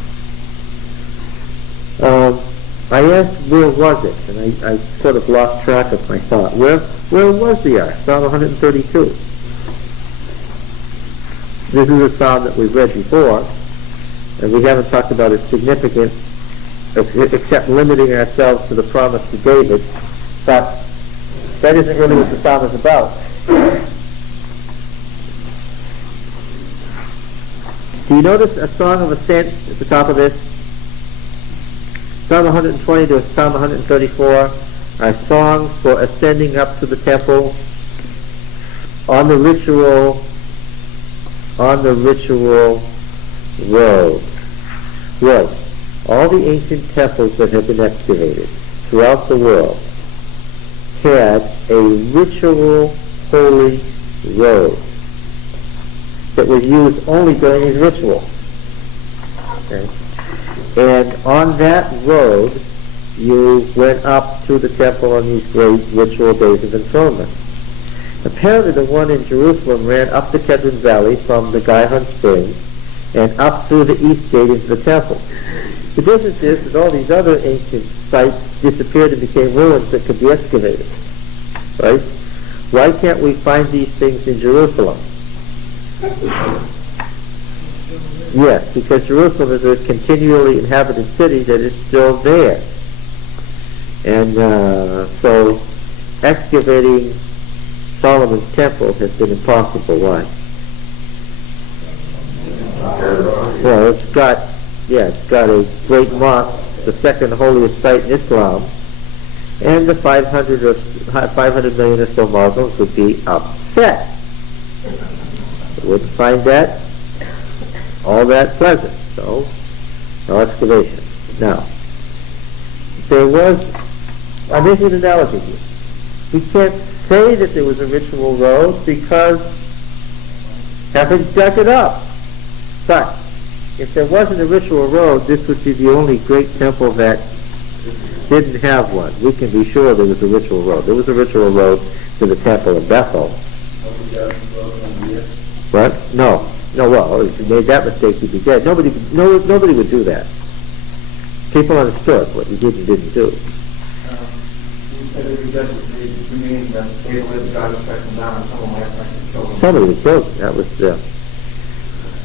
I asked where was it, and I sort of lost track of my thought. Where was the ark? Psalm 132. This is a psalm that we've read before, and we haven't talked about its significance, except limiting ourselves to the promise to David, but that isn't really what the psalm is about. Do you notice a song of ascent at the top of this? Psalm 120 to Psalm 134 are songs for ascending up to the temple on the ritual road. Right. All the ancient temples that have been excavated throughout the world had a ritual holy road that was used only during these rituals. Okay? And on that road, you went up to the temple on these great ritual days of enthronement. Apparently the one in Jerusalem ran up the Kedron Valley from the Gihon Spring and up through the east gate into the temple. The difference is that all these other ancient sites disappeared and became ruins that could be excavated. Right? Why can't we find these things in Jerusalem? Yes, because Jerusalem is a continually inhabited city that is still there. And so excavating Solomon's temple has been impossible. Why? Well, it's got a great mosque, the second holiest site in Islam, and the 500 million or so Muslims would be upset. They wouldn't find that all that pleasant. So, no excavation. Now, I'm making an analogy here. We can't say that there was a ritual road because having dug it up. But if there wasn't a ritual road, this would be the only great temple that didn't have one. We can be sure there was a ritual road. There was a ritual road to the temple in Bethel. What? No. No, well, if you made that mistake, you'd be dead. Nobody would do that. People understood what you did and didn't do. You said it was definitely, you mean that they lived, God was striking down, and someone last night and killed them. Somebody was killed. That was,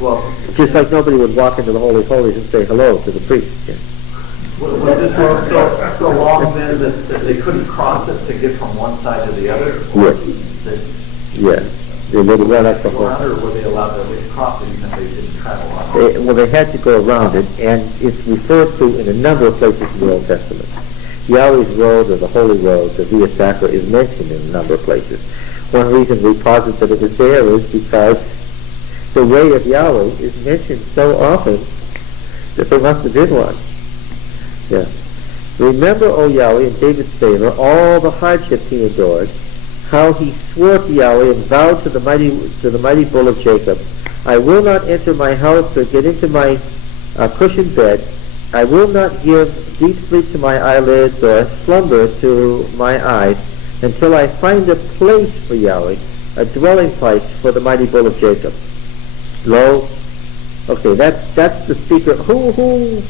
Well, just like nobody would walk into the Holy of Holies and say hello to the priest. Yeah. was this road so long then that they couldn't cross it to get from one side to the other? Or Yes. They would run up the whole. Or were they allowed to cross it even if they didn't travel on it? Well, they had to go around it, and it's referred to in a number of places in the Old Testament. Yahweh's road, or the Holy Road, the Via Sacra, is mentioned in a number of places. One reason we posit that it was there is because the way of Yahweh is mentioned so often that there must have been one. Yeah. Remember, O Yahweh, in David's favor, all the hardships he endured, how he swore to Yahweh and vowed to the mighty bull of Jacob, I will not enter my house or get into my cushioned bed. I will not give deep sleep to my eyelids or slumber to my eyes until I find a place for Yahweh, a dwelling place for the mighty bull of Jacob. Lo, okay, that's the speaker. Who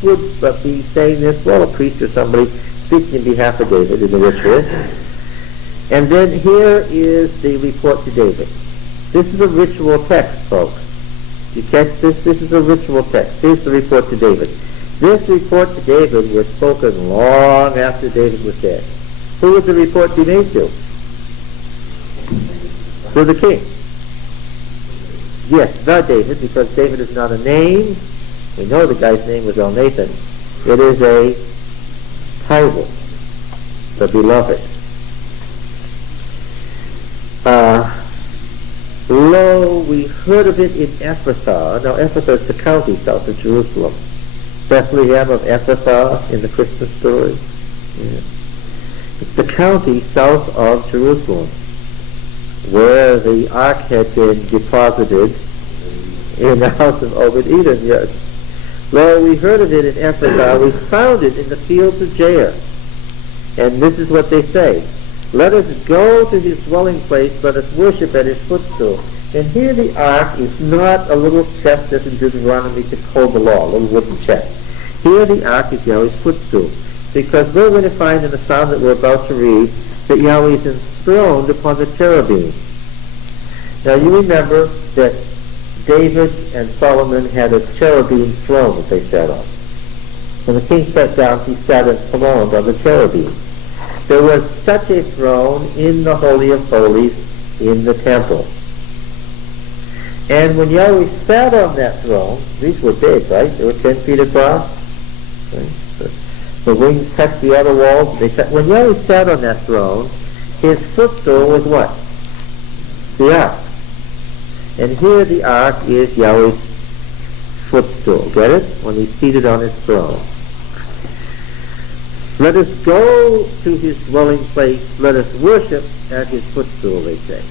would be saying this? Well, a priest or somebody speaking in behalf of David in the ritual. And then here is the report to David. This is a ritual text, folks. You catch this? This is a ritual text. Here's the report to David. This report to David was spoken long after David was dead. Who would the report be made to? To the king. Yes, the David, because David is not a name. We know the guy's name was Elnathan. It is a title, the beloved. Lo, we heard of it in Ephrathah. Now, Ephrathah is the county south of Jerusalem. Bethlehem of Ephrathah in the Christmas story. Yeah. It's the county south of Jerusalem where the ark had been deposited in the house of Obed-Edom. Yes. Lord, we heard of it in Ephrathah. We found it in the fields of Jair. And this is what they say. Let us go to his dwelling place. Let us worship at his footstool. And here the ark is not a little chest as in Deuteronomy to hold the law, a little wooden chest. Here the ark is Yahweh's footstool. Because we're going to find in the psalm that we're about to read that Yahweh is enthroned upon the cherubim. Now you remember that David and Solomon had a cherubim throne that they sat on. When the king sat down, he sat enthroned on the cherubim. There was such a throne in the Holy of Holies in the temple. And when Yahweh sat on that throne, these were big, right? They were 10 feet across. Right? The wings touched the outer walls. When Yahweh sat on that throne, his footstool was what? The ark. And here the ark is Yahweh's footstool. Get it? When he's seated on his throne. Let us go to his dwelling place. Let us worship at his footstool, they say.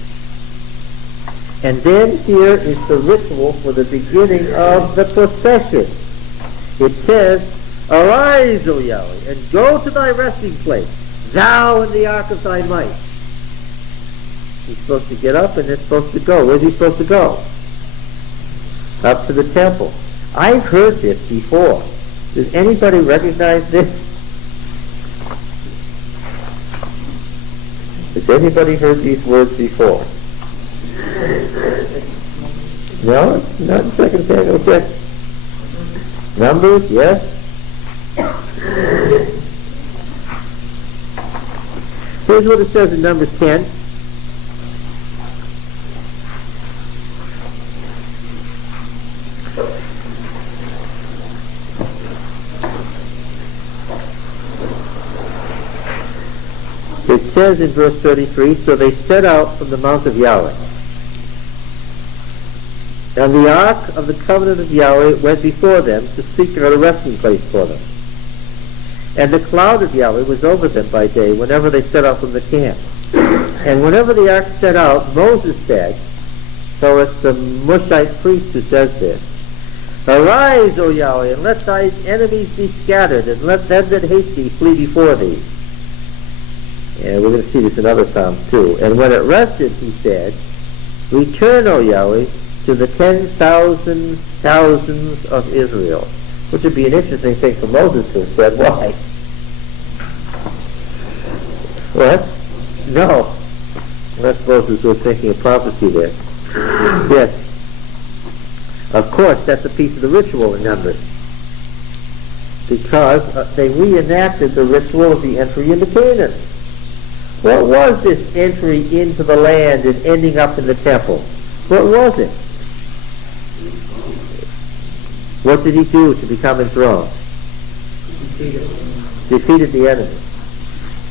And then here is the ritual for the beginning of the procession. It says, Arise, O Yahweh, and go to thy resting place, thou and the ark of thy might. He's supposed to get up and they're supposed to go. Where's he supposed to go? Up to the temple. I've heard this before. Does anybody recognize this? Has anybody heard these words before? No? Not in 2 Samuel 6. Numbers? Yes? Here's what it says in Numbers 10. It says in verse 33, So they set out from the mount of Yahweh. And the ark of the covenant of Yahweh went before them to seek out a resting place for them. And the cloud of Yahweh was over them by day whenever they set out from the camp. And whenever the ark set out, Moses said, so it's the Mushite priest who says this, Arise, O Yahweh, and let thy enemies be scattered, and let them that hate thee flee before thee. And we're going to see this in other Psalms too. And when it rested, he said, Return, O Yahweh, to the 10,000 thousands of Israel. Which would be an interesting thing for Moses to have said. Why? What? No. Unless Moses was thinking of prophecy there. Yes. Of course, that's a piece of the ritual in Numbers. Because they reenacted the ritual of the entry into Canaan. What was this entry into the land and ending up in the temple? What was it? What did he do to become enthroned? Defeated the enemy.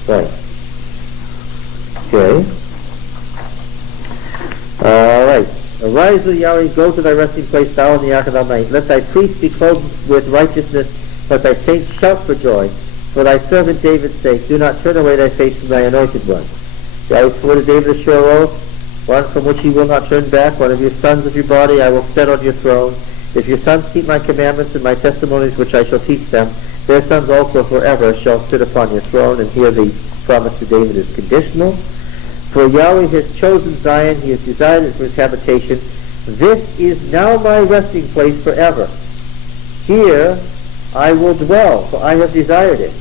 Right. Okay. All right. Arise, O Yahweh, go to thy resting place, thou and the ark of thy might. Let thy priests be clothed with righteousness. Let thy saints shout for joy. For thy servant David's sake, do not turn away thy face from thy anointed one. Yahweh swore to David a sure oath, one from which he will not turn back. One of your sons of your body I will set on your throne. If your sons keep my commandments and my testimonies which I shall teach them, their sons also forever shall sit upon your throne. And here the promise to David is conditional. For Yahweh has chosen Zion, he has desired it for his habitation. This is now my resting place forever. Here I will dwell, for I have desired it.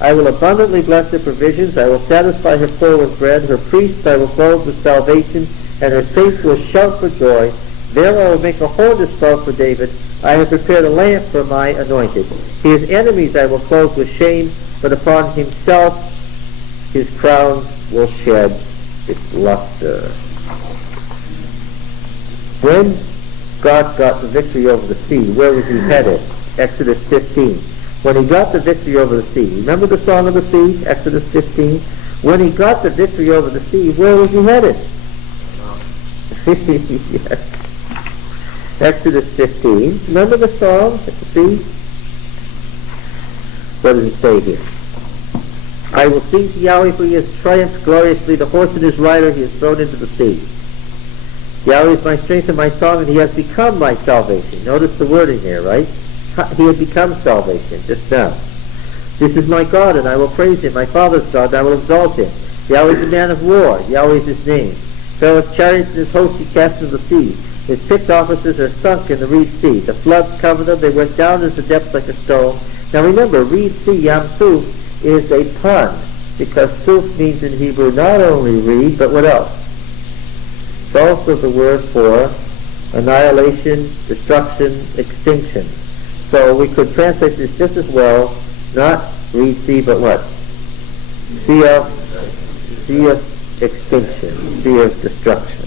I will abundantly bless her provisions. I will satisfy her poor with bread. Her priests I will clothe with salvation, and her saints will shout for joy. There I will make a horn to sprout for David. I have prepared a lamp for my anointed. His enemies I will clothe with shame, but upon himself his crown will shed its luster. When God got the victory over the sea, where was he headed? Exodus 15. When he got the victory over the sea, remember the song of the sea, Exodus 15? When he got the victory over the sea, where was he headed? Yes. Exodus 15. Remember the song at the sea? What does it say here? I will sing to Yahweh, for he has triumphed gloriously. The horse and his rider he has thrown into the sea. Yahweh is my strength and my song, and he has become my salvation. Notice the wording there, right? He had become salvation just now. This is my God, and I will praise him. My father's God, and I will exalt him. Yahweh is a man of war. Yahweh is his name. Pharaoh's chariots and his host he cast into the sea. His picked officers are sunk in the Reed Sea. The floods covered them. They went down into the depths like a stone. Now remember, Reed Sea, Yam Suf, is a pun, because Suf means in Hebrew not only reed, but what else? It's also the word for annihilation, destruction, extinction. So we could translate this just as well, not Reed Sea, but what? Sea of extinction, sea of destruction.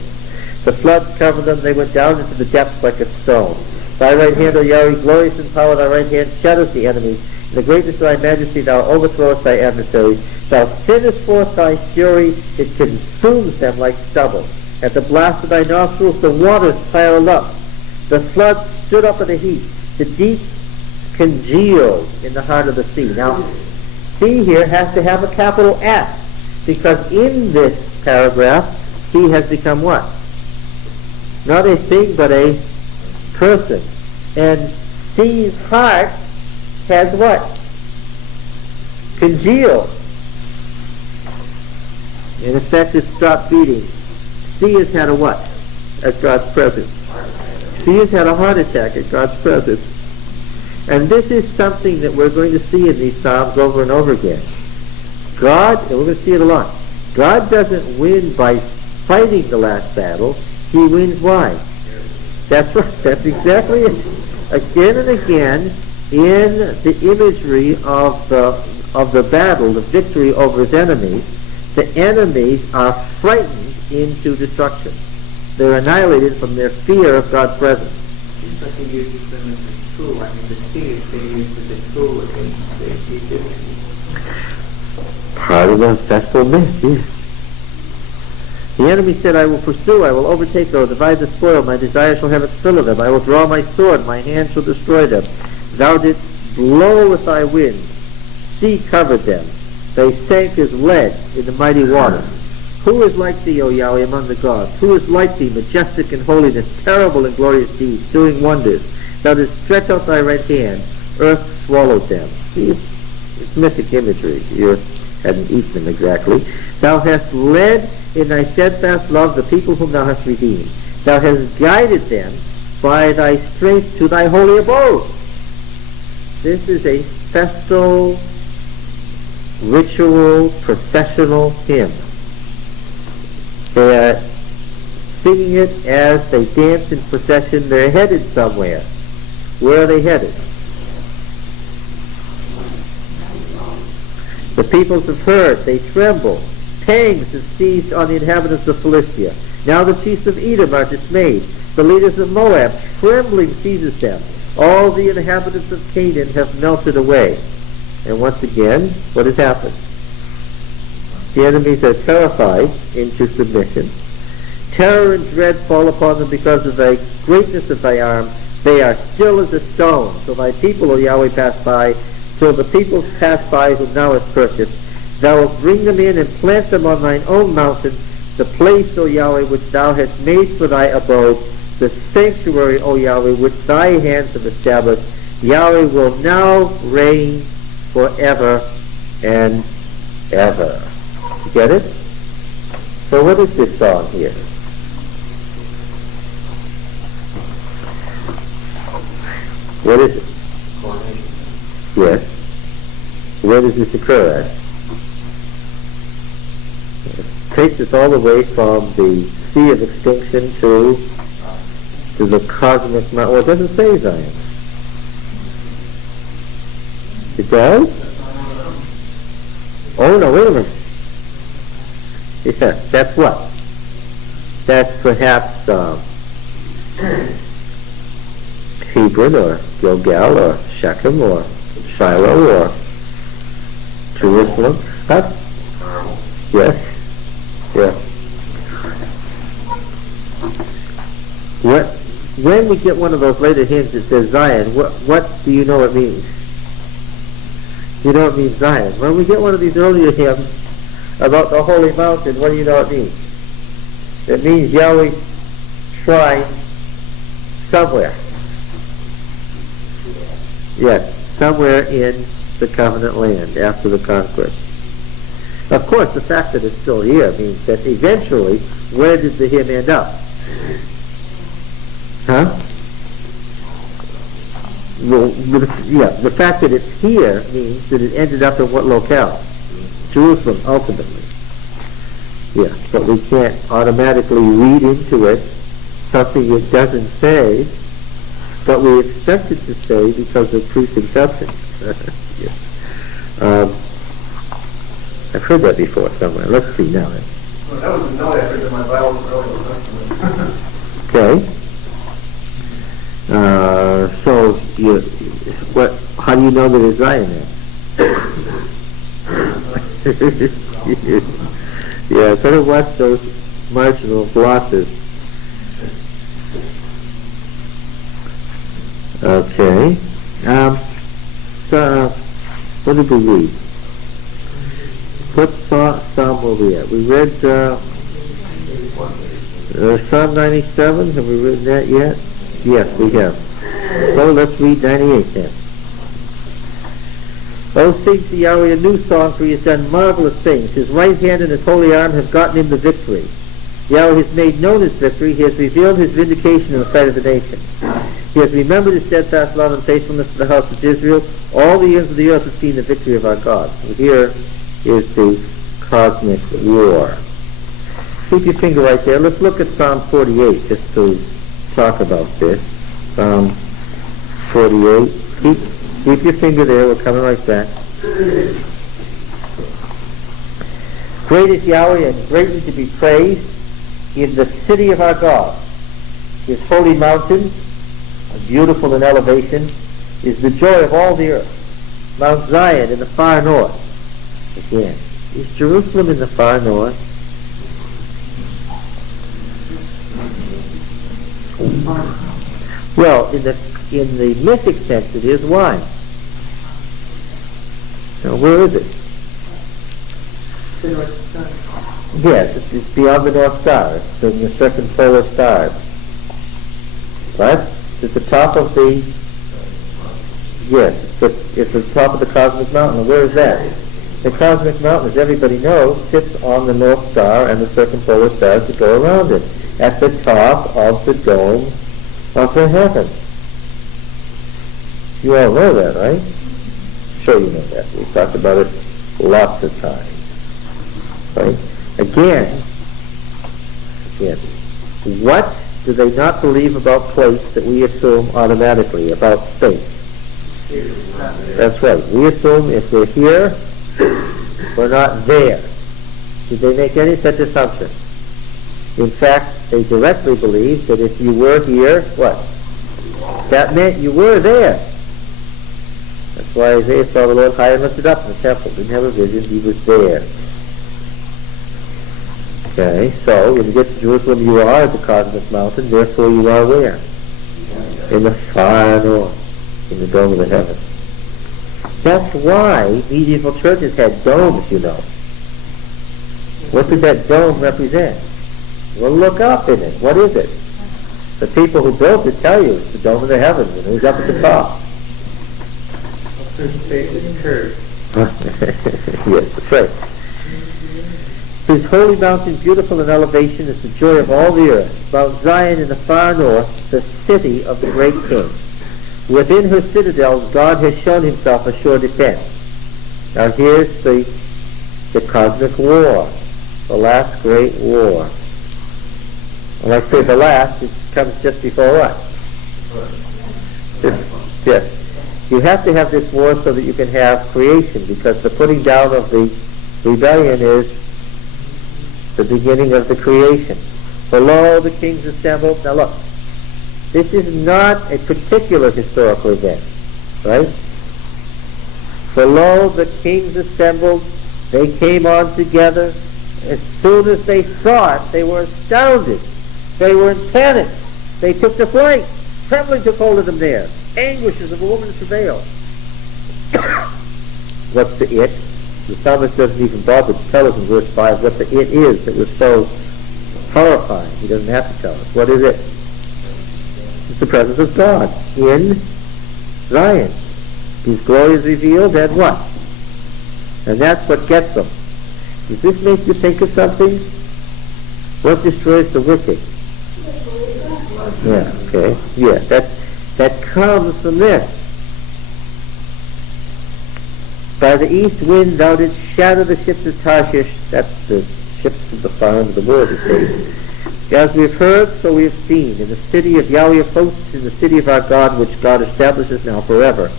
The floods covered them, they went down into the depths like a stone. Thy right hand, O Yahweh, glorious in power, thy right hand shatters the enemy. In the greatness of thy majesty thou overthrowest thy adversaries. Thou sendest forth thy fury, it consumes them like stubble. At the blast of thy nostrils the waters piled up. The floods stood up in a heap. The deep congealed in the heart of the sea. Now, sea here has to have a capital S, because in this paragraph, sea has become what? Not a thing, but a person. And sea's heart has what? Congealed. In effect, it's stopped beating. Sea has had a what? At God's presence. Sea has had a heart attack at God's presence. And this is something that we're going to see in these Psalms over and over again. God, and we're going to see it a lot, God doesn't win by fighting the last battle. He wins why? That's right. That's exactly it. Again and again, in the imagery of the battle, the victory over his enemies, the enemies are frightened into destruction. They're annihilated from their fear of God's presence. Seems like he uses them as a tool. I mean, the sea is being used as a tool against the Egyptians. Part of the festival myth, yes. The enemy said, I will pursue, I will overtake, I will divide the spoil, my desire shall have its fill of them. I will draw my sword, my hand shall destroy them. Thou didst blow with thy wind, sea covered them. They sank as lead in the mighty water. Who is like thee, O Yahweh, among the gods? Who is like thee, majestic in holiness, terrible in glorious deeds, doing wonders? Thou didst stretch out thy right hand, earth swallowed them. It's mythic imagery. The earth hadn't eaten them exactly. Thou hast led in thy steadfast love the people whom thou hast redeemed. Thou hast guided them by thy strength to thy holy abode. This is a festal, ritual, processional hymn. They are singing it as they dance in procession. They're headed somewhere. Where are they headed? The peoples have heard, they tremble. Pangs have seized on the inhabitants of Philistia. Now the chiefs of Edom are dismayed. The leaders of Moab, trembling seizes them. All the inhabitants of Canaan have melted away. And once again, what has happened? The enemies are terrified into submission. Terror and dread fall upon them because of the greatness of thy arm. They are still as a stone. So thy people, O Yahweh, pass by. So the people pass by whom thou hast purchased. Thou wilt bring them in and plant them on thine own mountain, the place, O Yahweh, which thou hast made for thy abode, the sanctuary, O Yahweh, which thy hands have established. Yahweh will now reign forever and ever. You get it? So what is this song here? What is it? Coronation. Yes. Where does this occur at? Takes us all the way from the sea of extinction to the cosmic mountain. Well, it doesn't say Zion. It does? Oh, no, wait a minute. Yes, that's what? That's perhaps Hebron or Gilgal or Shechem or Shiloh or Jerusalem. Huh? Yes. Yeah. When we get one of those later hymns that says Zion, what do you know it means? You know it means Zion. When we get one of these earlier hymns about the holy mountain, what do you know it means? It means Yahweh's shrine somewhere. Yes, somewhere in the covenant land after the conquest. Of course, the fact that it's still here means that eventually, where did the hymn end up? Huh? Well, the fact that it's here means that it ended up in what locale? Jerusalem, ultimately. Yeah, but we can't automatically read into it something it doesn't say, but we expect it to say because of preconception. Yeah. I've heard that before somewhere. Let's see now. Well, that was a note I heard in my Bible from earlier Testament. Okay. So, how do you know that it's Zion then? Yeah, better watch those marginal glosses. Okay. So, what did we read? What psalm were we at? We read Psalm 97. Have we read that yet? Yes, we have. So let's read 98 then. Oh, sing to Yahweh a new song, for he has done marvelous things. His right hand and his holy arm have gotten him the victory. Yahweh has made known his victory. He has revealed his vindication in the sight of the nations. He has remembered his steadfast love and faithfulness to the house of Israel. All the ends of the earth have seen the victory of our God. So here is the cosmic war. Keep your finger right there. Let's look at Psalm 48 just to talk about this. Psalm 48. Keep your finger there. We're coming right back. Great is Yahweh and greatly to be praised in the city of our God. His holy mountain, beautiful in elevation, is the joy of all the earth. Mount Zion in the far north. Again, is Jerusalem in the far north? Well, in the mythic sense it is. Why? Now, where is it? The North Star. Yes, it's beyond the North Star. It's in the second polar star. Right? It's at the top of the... Yes, it's at the top of the cosmic mountain. Where is that? The cosmic mountain, as everybody knows, sits on the North Star and the circumpolar stars that go around it, at the top of the dome of the heavens. You all know that, right? Sure you know that. We've talked about it lots of times. Right? Again, what do they not believe about place that we assume automatically about space? That's right. We assume if we're here, we're not there. Did they make any such assumption? In fact, they directly believe that if you were here, what? That meant you were there. That's why Isaiah saw the Lord high and lifted up in the temple. Didn't have a vision, he was there. Okay, so when you get to Jerusalem, you are at the cosmic mountain, therefore you are where? In the far north, in the dome of the heavens. That's why medieval churches had domes, you know. What did that dome represent? Well, look up in it. What is it? The people who built it tell you it's the dome of the heavens, and who's up at the top? Yes, that's right. His holy mountain, beautiful in elevation, is the joy of all the earth. Mount Zion in the far north, the city of the great king. Within her citadels, God has shown himself a sure defense. Now here's the cosmic war, the last great war. When I say the last, it comes just before what? Yes. You have to have this war so that you can have creation, because the putting down of the rebellion is the beginning of the creation. For lo, the kings assembled. Now look, this is not a particular historical event, right? For lo, the kings assembled. They came on together. As soon as they saw it, they were astounded. They were in panic. They took to flight. Trembling took hold of them there. Anguishes of a woman in travail. what's the it. The psalmist doesn't even bother to tell us in verse 5 what the it is that was so horrifying. He doesn't have to tell us. What is it? It's the presence of God in Zion. His glory is revealed, and what? And that's what gets them. Does this make you think of something? What destroys the wicked? Yeah, okay. Yeah, that comes from this. By the east wind thou didst shatter the ships of Tarshish. That's the ships of the far end of the world, you see. As we have heard, so we have seen. In the city of Yahweh of hosts, in the city of our God, which God establishes now forever.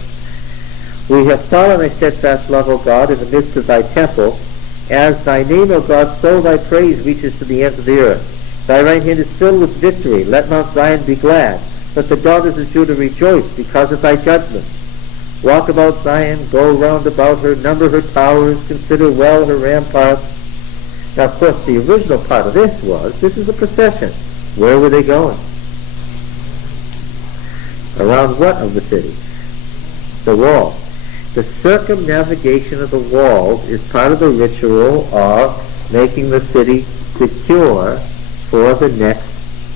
We have sought on thy steadfast love, O God, in the midst of thy temple. As thy name, O God, so thy praise reaches to the ends of the earth. Thy right hand is filled with victory. Let Mount Zion be glad. Let the daughters of Judah rejoice because of thy judgments. Walk about Zion, go round about her, number her towers, consider well her ramparts. Now, of course, the original part of this is a procession. Where were they going? Around what of the city? The wall. The circumnavigation of the walls is part of the ritual of making the city secure for the next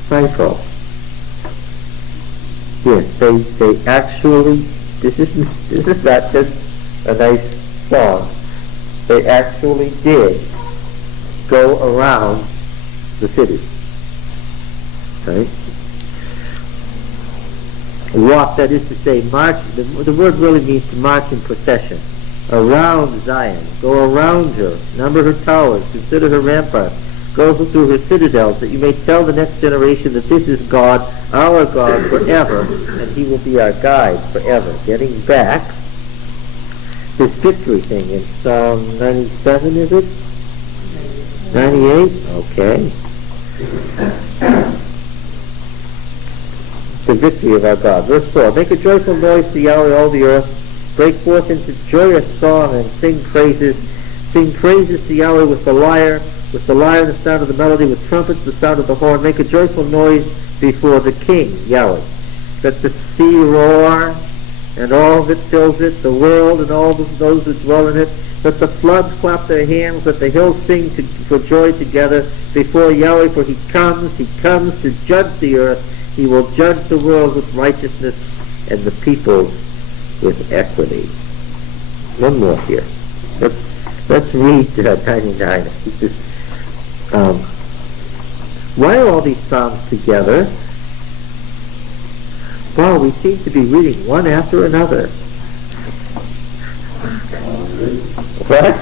cycle. Yes, they actually, this is not just a nice song. They actually did go around the city. Right? Walk, that is to say, march. The word really means to march in procession around Zion. Go around her, number her towers, consider her ramparts, go through her citadels, that you may tell the next generation that this is God, our God forever, and He will be our guide forever. Getting back this victory thing in Psalm 97, is it? 98? Okay. The victory of our God. Verse 4, make a joyful noise to Yahweh, all the earth. Break forth into joyous song and sing praises. Sing praises to Yahweh with the lyre, the sound of the melody, with trumpets, the sound of the horn. Make a joyful noise before the King, Yahweh. Let the sea roar, and all that fills it, the world and all those who dwell in it. Let the floods clap their hands, let the hills sing for joy together before Yahweh, for He comes to judge the earth. He will judge the world with righteousness and the peoples with equity. One more here. Let's read 99. Why are all these Psalms together? Well, we seem to be reading one after another. What?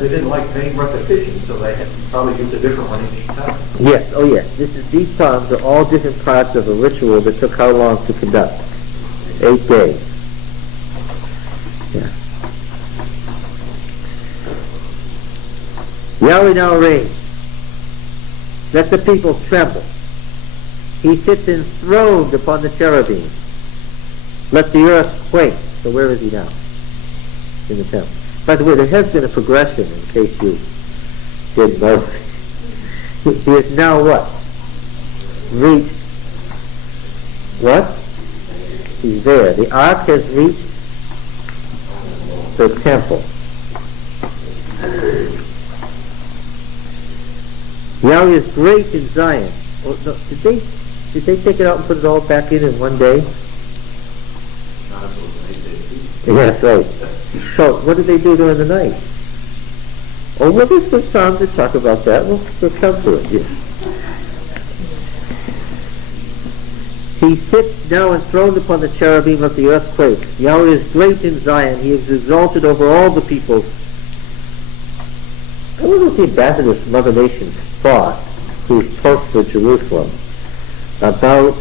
They didn't like vain repetition, so they had to probably use a different one each time. Yes, oh yes. These Psalms are all different parts of a ritual that took how long to conduct? 8 days. Yeah. Yahweh now reigns. Let the people tremble. He sits enthroned upon the cherubim. Let the earth quake. So where is He now? In the temple. By the way, there has been a progression, in case you didn't know. He is now what? Reached what? He's there. The ark has reached the temple. Yahweh is great in Zion. Oh, no, did they take it out and put it all back in one day? Yes, right. So, what did they do during the night? Oh, well, there's some Psalms that talk about that. We'll come to it, yes. He sits now enthroned upon the cherubim of the earth quakes. Yahweh is great in Zion. He is exalted over all the peoples. I wonder what the ambassadors from other nations thought, who spoke for Jerusalem, about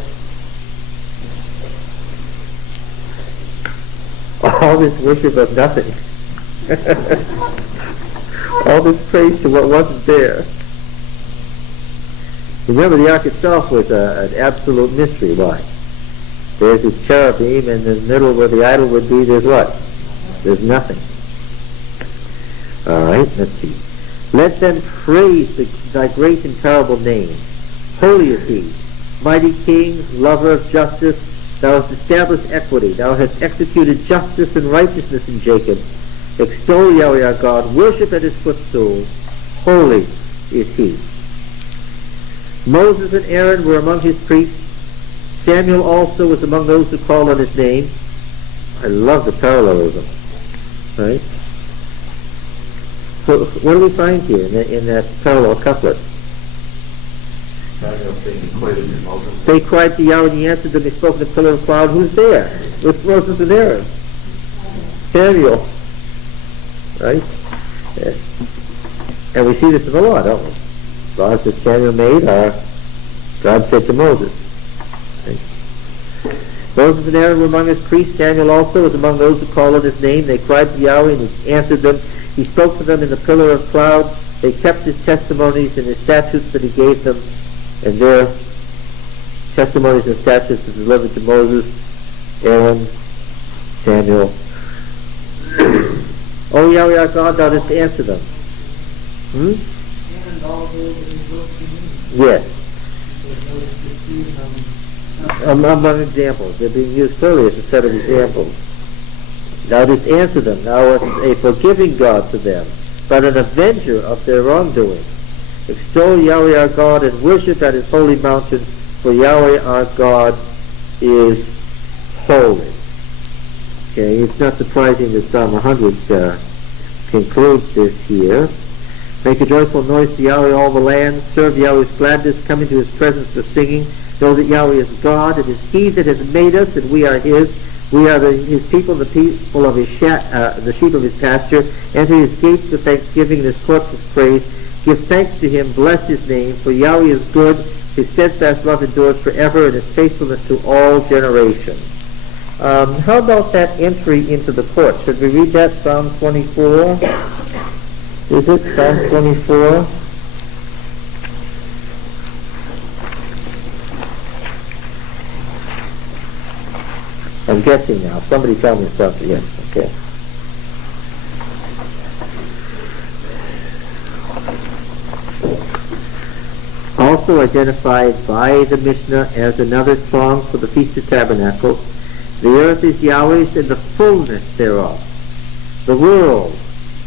all this worship of nothing. All this praise to what wasn't there. Remember, the ark itself was an absolute mystery. Why? There's this cherubim, and in the middle where the idol would be, there's what? There's nothing. All right, let's see. Let them praise thy great and terrible name. Holy is He, mighty King, lover of justice. Thou hast established equity. Thou hast executed justice and righteousness in Jacob. Extol Yahweh our God. Worship at his footstool. Holy is he. Moses and Aaron were among his priests. Samuel also was among those who called on his name. I love the parallelism. Right? So what do we find here in that parallel couplet? They cried to Yahweh and he answered them. He spoke in a pillar of cloud. Who's there? It's Moses and Aaron. Samuel. Right? And we see this in the law, don't we? The laws that Samuel made are, God said to Moses. Right? Moses and Aaron were among his priests. Samuel also was among those who called on his name. They cried to Yahweh and he answered them. He spoke to them in the pillar of cloud. They kept his testimonies and his statutes that he gave them. And their testimonies and statutes were delivered to Moses, Aaron, Samuel. O Yahweh our God, thou didst answer them. And all those that he wrote to me. Yes. Among examples. They're being used clearly as a set of examples. Thou didst answer them. Thou art a forgiving God to them, but an avenger of their wrongdoing. Extol Yahweh our God and worship at his holy mountain, for Yahweh our God is holy. Okay, it's not surprising that Psalm 100 concludes this here. Make a joyful noise to Yahweh all the land. Serve Yahweh's gladness. Come into his presence with singing. Know that Yahweh is God. It is he that has made us, and we are his. We are his people, the people of his the sheep of his pasture. Enter his gates with thanksgiving, and his courts with praise. Give thanks to him. Bless his name. For Yahweh is good. His steadfast love endures forever, and his faithfulness to all generations. How about that entry into the court? Should we read that? Psalm 24. Is it Psalm 24? I'm guessing now. Somebody tell me something. Yes, okay. Also identified by the Mishnah as another song for the Feast of Tabernacles. The earth is Yahweh's and the fullness thereof, the world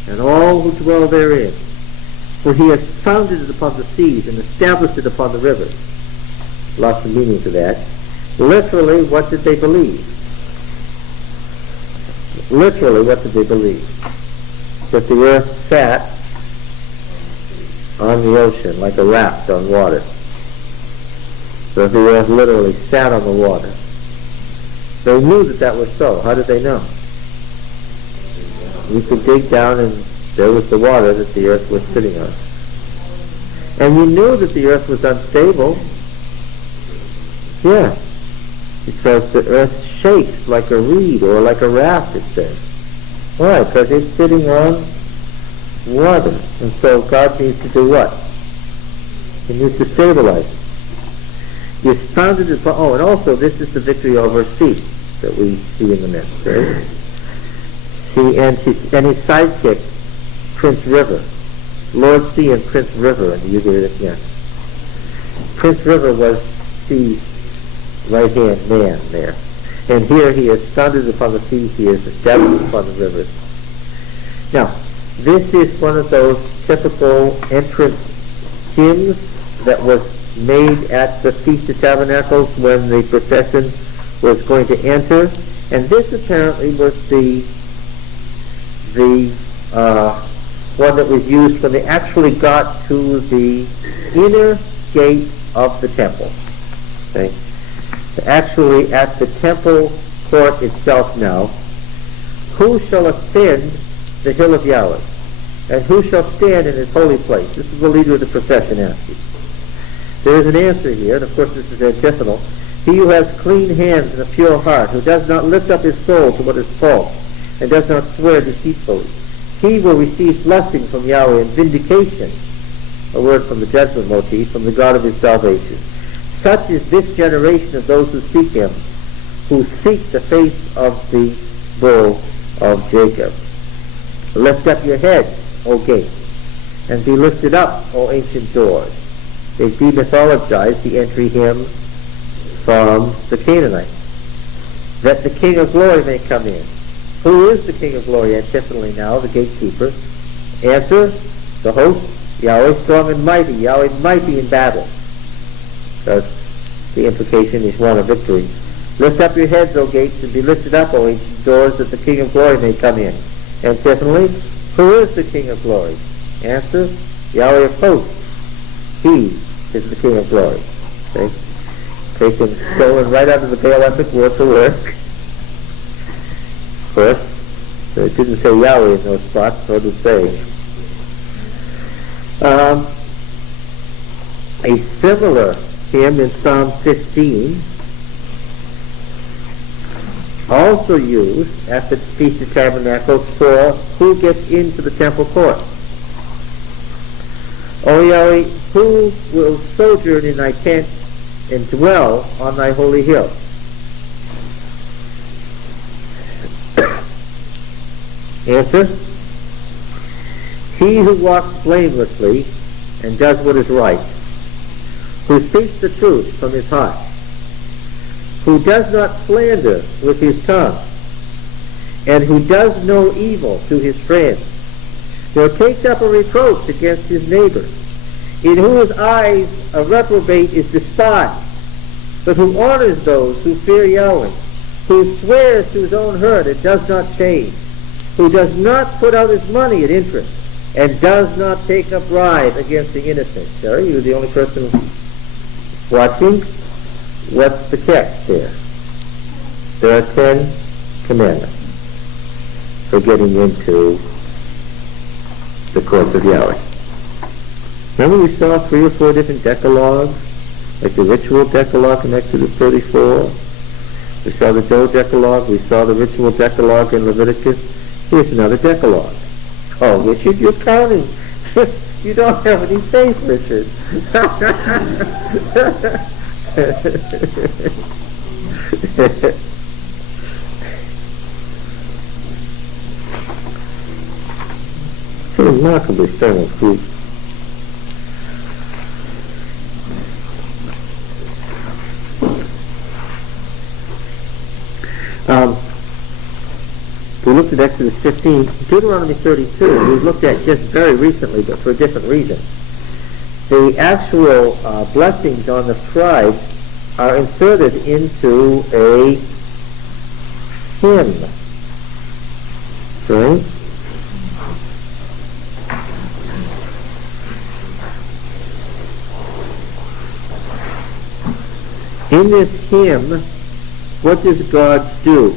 and all who dwell therein. For he has founded it upon the seas and established it upon the rivers. Lots of meaning to that. Literally, what did they believe? Literally, what did they believe? That the earth sat on the ocean like a raft on water. So the earth literally sat on the water. They knew that that was so. How did they know? You could dig down and there was the water that the earth was sitting on. And you knew that the earth was unstable. Yeah. Because the earth shakes like a reed or like a raft, it says. Why? Because it's sitting on water. And so God needs to do what? He needs to stabilize it. He founded it. And also this is the victory over sea that we see in the midst. Right? And his sidekick, Prince River. Lord Sea and Prince River in the Ugaritic myth. Prince River was Sea's right-hand man there. And here he is founded upon the seas, he is established upon the rivers. Now, this is one of those typical entrance hymns that was made at the Feast of Tabernacles when the procession was going to enter. And this apparently was the one that was used when they actually got to the inner gate of the temple. Okay? Actually, at the temple court itself now, who shall ascend the hill of Yahweh? And who shall stand in his holy place? This is the leader of the procession asking. There is an answer here, and of course this is antiphonal. He who has clean hands and a pure heart, who does not lift up his soul to what is false, and does not swear deceitfully, he will receive blessing from Yahweh and vindication, a word from the judgment motif, from the God of his salvation. Such is this generation of those who seek him, who seek the face of the bull of Jacob. Lift up your head, O gates, and be lifted up, O ancient doors. They demythologized the entry hymn from the Canaanites. that the King of glory may come in. Who is the King of glory antiphonally now, the gatekeeper? Answer, the host, Yahweh strong and mighty, Yahweh mighty in battle. Because the implication is one of victory. Lift up your heads, O gates, and be lifted up, O ancient doors, that the King of glory may come in. Antiphonally, who is the King of glory? Answer, Yahweh of hosts. He is the King of glory. Okay? Taken, stolen right out of the Balaamic word for word. Of course, it didn't say Yahweh in those spots, nor did it say. A similar hymn in Psalm 15, also used at the Feast of Tabernacles for who gets into the temple court. O Yahweh, who will sojourn in thy tent and dwell on thy holy hill? Answer, he who walks blamelessly and does what is right, who speaks the truth from his heart, who does not slander with his tongue, and who does no evil to his friend, nor takes up a reproach against his neighbor, in whose eyes a reprobate is despised, but who honors those who fear Yahweh, who swears to his own hurt and does not change, who does not put out his money at interest, and does not take up bribe against the innocent. Sherry, you're the only person watching. What's the text there? There are 10 commandments for getting into the courts of Yahweh. Remember we saw 3 or 4 different decalogues, like the ritual decalogue in Exodus 34. We saw the dough decalogue. We saw the ritual decalogue in Leviticus. Here's another decalogue. Oh, Richard, you're counting. You don't have any faith, Richard. It's a remarkably stern group. We looked at Exodus 15. Deuteronomy 32 we've looked at just very recently, but for a different reason. The actual blessings on the tribes are inserted into a hymn. Right? In this hymn, what does God do?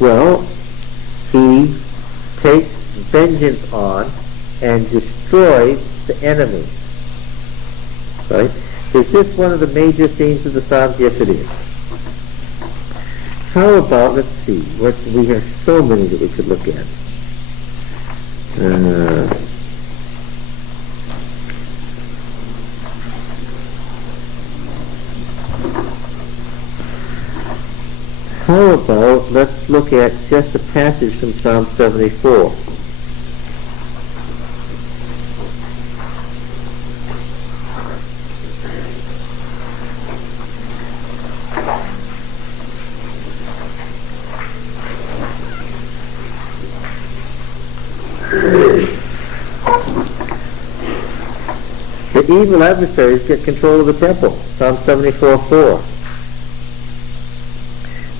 Well, he takes vengeance on and destroys the enemy. Right? Is this one of the major themes of the Psalms? Yes, it is. How about, let's see, we have so many that we could look at. How about, let's look at just a passage from Psalm 74. The evil adversaries get control of the temple. Psalm 74:4.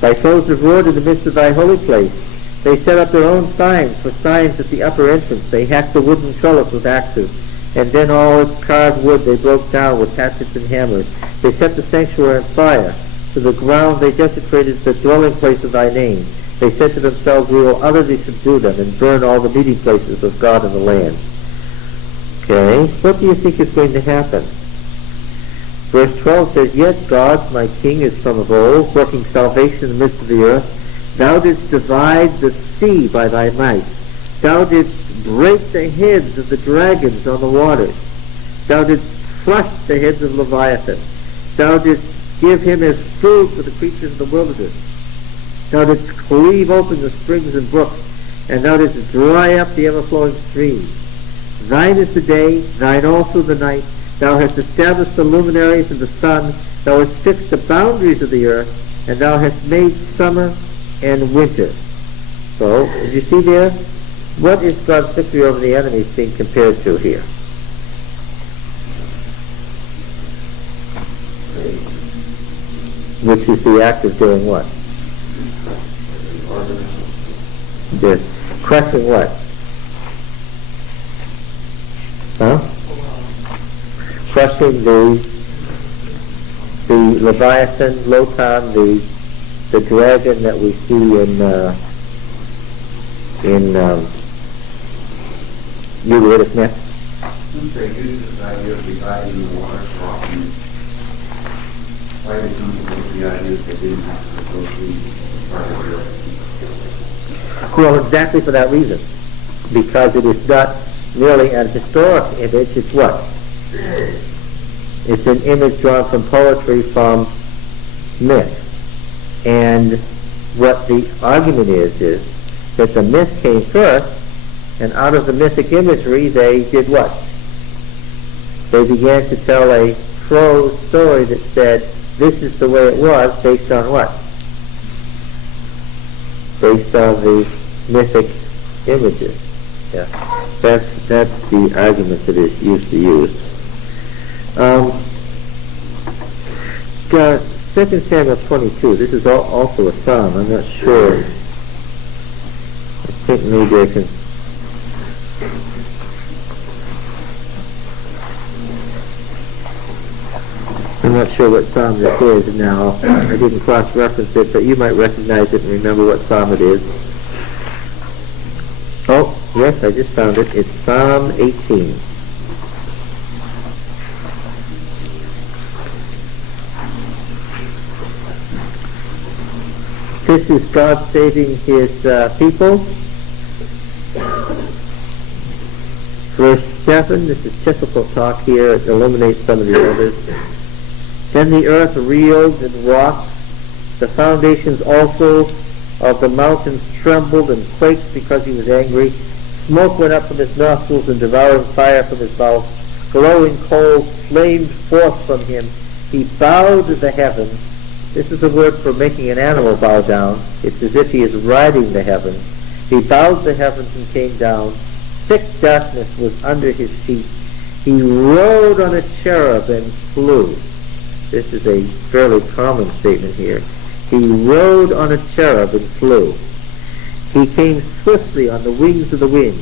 Thy foes have roared in the midst of thy holy place. They set up their own signs for signs at the upper entrance. They hacked the wooden trellis with axes, and then all its carved wood they broke down with hatchets and hammers. They set the sanctuary on fire. To the ground they desecrated the dwelling place of thy name. They said to themselves, we will utterly subdue them and burn all the meeting places of God in the land. Okay, what do you think is going to happen? Verse 12 says, Yet God, my King, is from of old, working salvation in the midst of the earth. Thou didst divide the sea by thy might. Thou didst break the heads of the dragons on the waters. Thou didst crush the heads of Leviathan. Thou didst give him as food for the creatures of the wilderness. Thou didst cleave open the springs and brooks, and thou didst dry up the ever-flowing streams. Thine is the day, thine also the night. Thou hast established the luminaries of the sun. Thou hast fixed the boundaries of the earth. and thou hast made summer and winter. So, did you see there? What is God's victory over the enemies being compared to here? Which is the act of doing what? The crushing what? Huh? Crushing the Leviathan, Lotan, the dragon that we see in Ugaritic myth. Since they use this idea of dividing the water so often, why did some people with the idea that they didn't have to go through part of Well, exactly for that reason. Because it is not merely an historic image, it's what? It's an image drawn from poetry, from myth. And what the argument is that the myth came first, and out of the mythic imagery they did what? They began to tell a prose story that said, this is the way it was, based on what? Based on the mythic images. Yeah, that's the argument that is used to use. 2 Samuel 22. This is also a psalm. I'm not sure. I think maybe I can. I'm not sure what psalm this is now. I didn't cross-reference it, but you might recognize it and remember what psalm it is. Oh, yes, I just found it. It's Psalm 18. This is God saving His people. Verse 7, this is typical talk here. It eliminates some of the others. Then the earth reeled and rocked. The foundations also of the mountains trembled and quaked because he was angry. Smoke went up from his nostrils and devouring fire from his mouth. Glowing coals flamed forth from him. He bowed the heavens. This is a word for making an animal bow down. It's as if he is riding the heavens. He bowed the heavens and came down. Thick darkness was under his feet. He rode on a cherub and flew. This is a fairly common statement here. He rode on a cherub and flew. He came swiftly on the wings of the wind.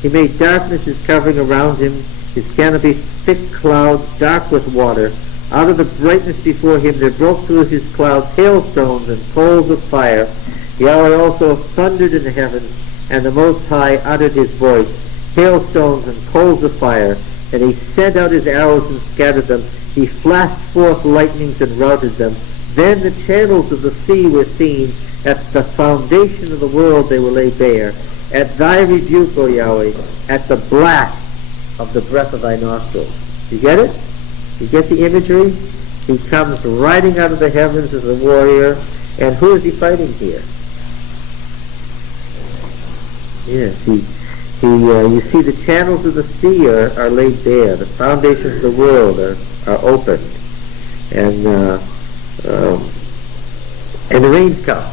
He made darkness his covering around him, his canopy thick clouds, dark with water. Out of the brightness before him there broke through his clouds hailstones and coals of fire. Yahweh also thundered in the heavens, and the Most High uttered his voice, hailstones and coals of fire. And he sent out his arrows and scattered them. He flashed forth lightnings and routed them. Then the channels of the sea were seen. At the foundation of the world they were laid bare. At thy rebuke, O Yahweh, at the blast of the breath of thy nostrils. You get it? You get the imagery? He comes riding out of the heavens as a warrior. And who is he fighting here? Yes, you see the channels of the sea are laid bare. The foundations of the world are opened. And the rains come.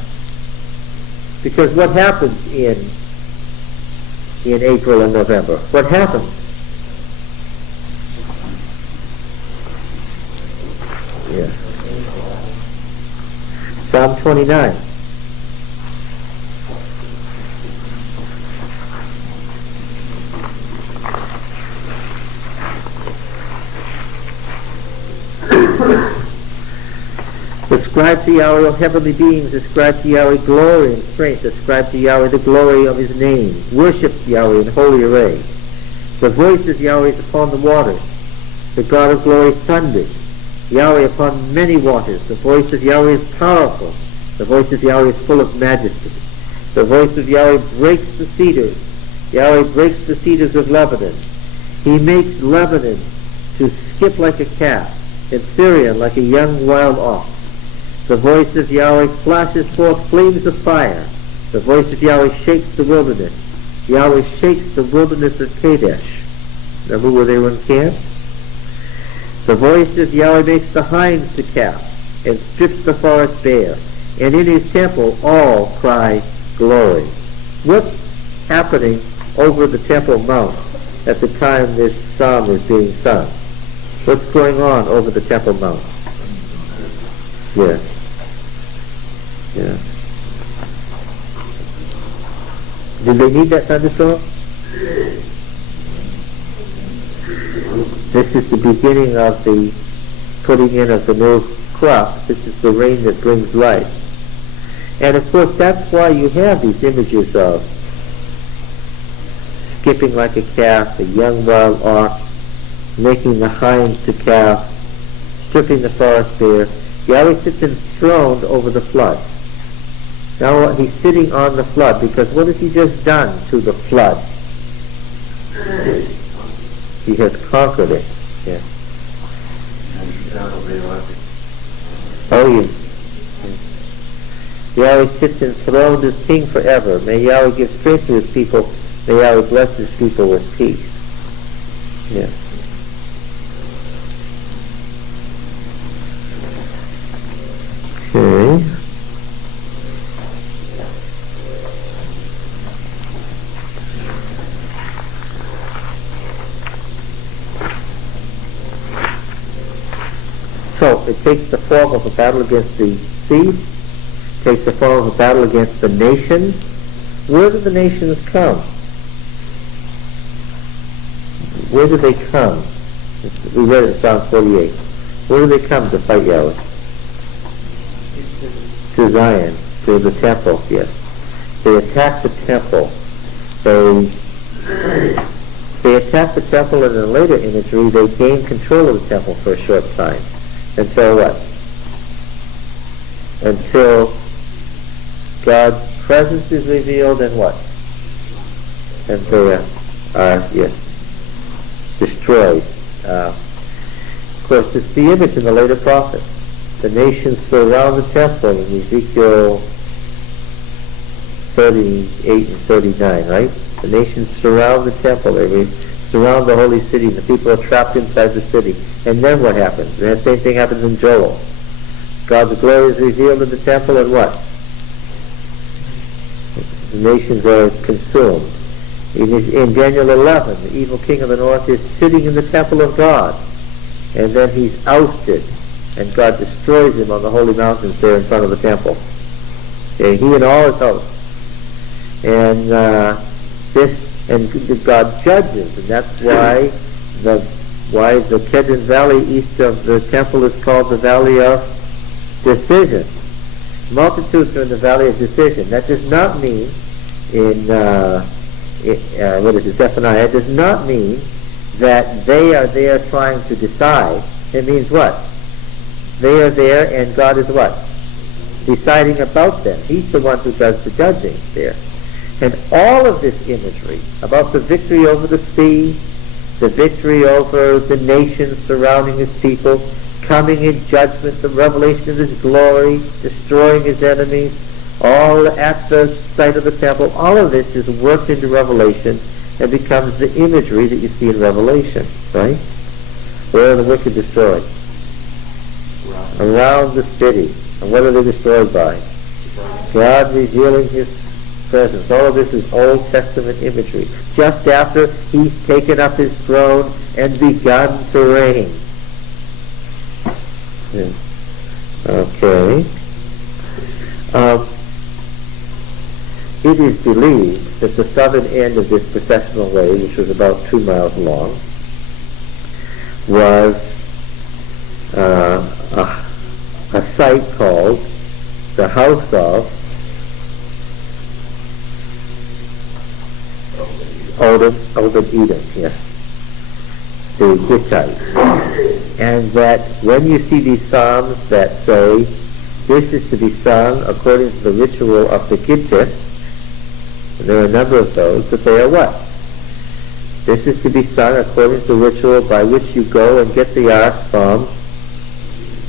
Because what happens in April and November? What happens? Yeah. Psalm 29. Ascribe to Yahweh, O heavenly beings, ascribe to Yahweh glory and strength, ascribe to Yahweh the glory of his name. Worship Yahweh in holy array. The voice of Yahweh is upon the waters. The God of glory thunders. Yahweh upon many waters. The voice of Yahweh is powerful. The voice of Yahweh is full of majesty. The voice of Yahweh breaks the cedars. Yahweh breaks the cedars of Lebanon. He makes Lebanon to skip like a calf, and Syrian like a young wild ox. The voice of Yahweh flashes forth flames of fire. The voice of Yahweh shakes the wilderness. Yahweh shakes the wilderness of Kadesh. Remember where they were encamped? The voice of Yahweh makes the hinds to calve and strips the forest bare. and in his temple all cry glory. What's happening over the Temple Mount at the time this psalm is being sung? What's going on over the Temple Mount? Yeah. Yeah. Did they need that thunderstorm? This is the beginning of the putting in of the new crop. This is the rain that brings life. And of course that's why you have these images of skipping like a calf, a young wild ox, making the hinds to calf, stripping the forest bare. Yahweh sits enthroned over the flood. Now he's sitting on the flood because what has he just done to the flood? He has conquered it. Yeah. Oh yes. Yahweh sits enthroned as king forever. May Yahweh give strength to his people. May Yahweh bless his people with peace. Yeah. Okay. So it takes the form of a battle against the sea, takes the form of a battle against the nations. Where do the nations come? Where do they come? We read it in Psalm 48. Where do they come to fight Yahweh? To Zion, to the temple, yes. They attack the temple. They attack the temple, and in later imagery they gain control of the temple for a short time. Until what? Until God's presence is revealed and what? And they are, destroyed. Of course, it's the image in the later prophets. The nations surround the temple in Ezekiel 38 and 39, right? The nations surround the temple. They surround the holy city. The people are trapped inside the city. And then what happens? The same thing happens in Joel. God's glory is revealed in the temple, and what? The nations are consumed. In Daniel 11, the evil king of the north is sitting in the temple of God, and then he's ousted, and God destroys him on the holy mountains there in front of the temple. Okay, he and all his hosts. And God judges, and that's why the Kedron Valley east of the temple is called the Valley of Decision. Multitudes are in the Valley of Decision. That does not mean Zephaniah, it does not mean that they are there trying to decide. It means what? They are there and God is what? Deciding about them. He's the one who does the judging there. And all of this imagery about the victory over the sea, the victory over the nations surrounding his people, coming in judgment, the revelation of his glory, destroying his enemies, all at the site of the temple, all of this is worked into Revelation and becomes the imagery that you see in Revelation, right? Where are the wicked destroyed? Around the city. And what are they destroyed by? God revealing his presence. All of this is Old Testament imagery. Just after he's taken up his throne and begun to reign. Okay. It is believed that the southern end of this processional way, which was about 2 miles long, was a site called the House of Obed-Edom, yes, the Gittite. And that when you see these psalms that say this is to be sung according to the ritual of the Gittite, and there are a number of those, but they are what? This is to be sung according to the ritual by which you go and get the ark from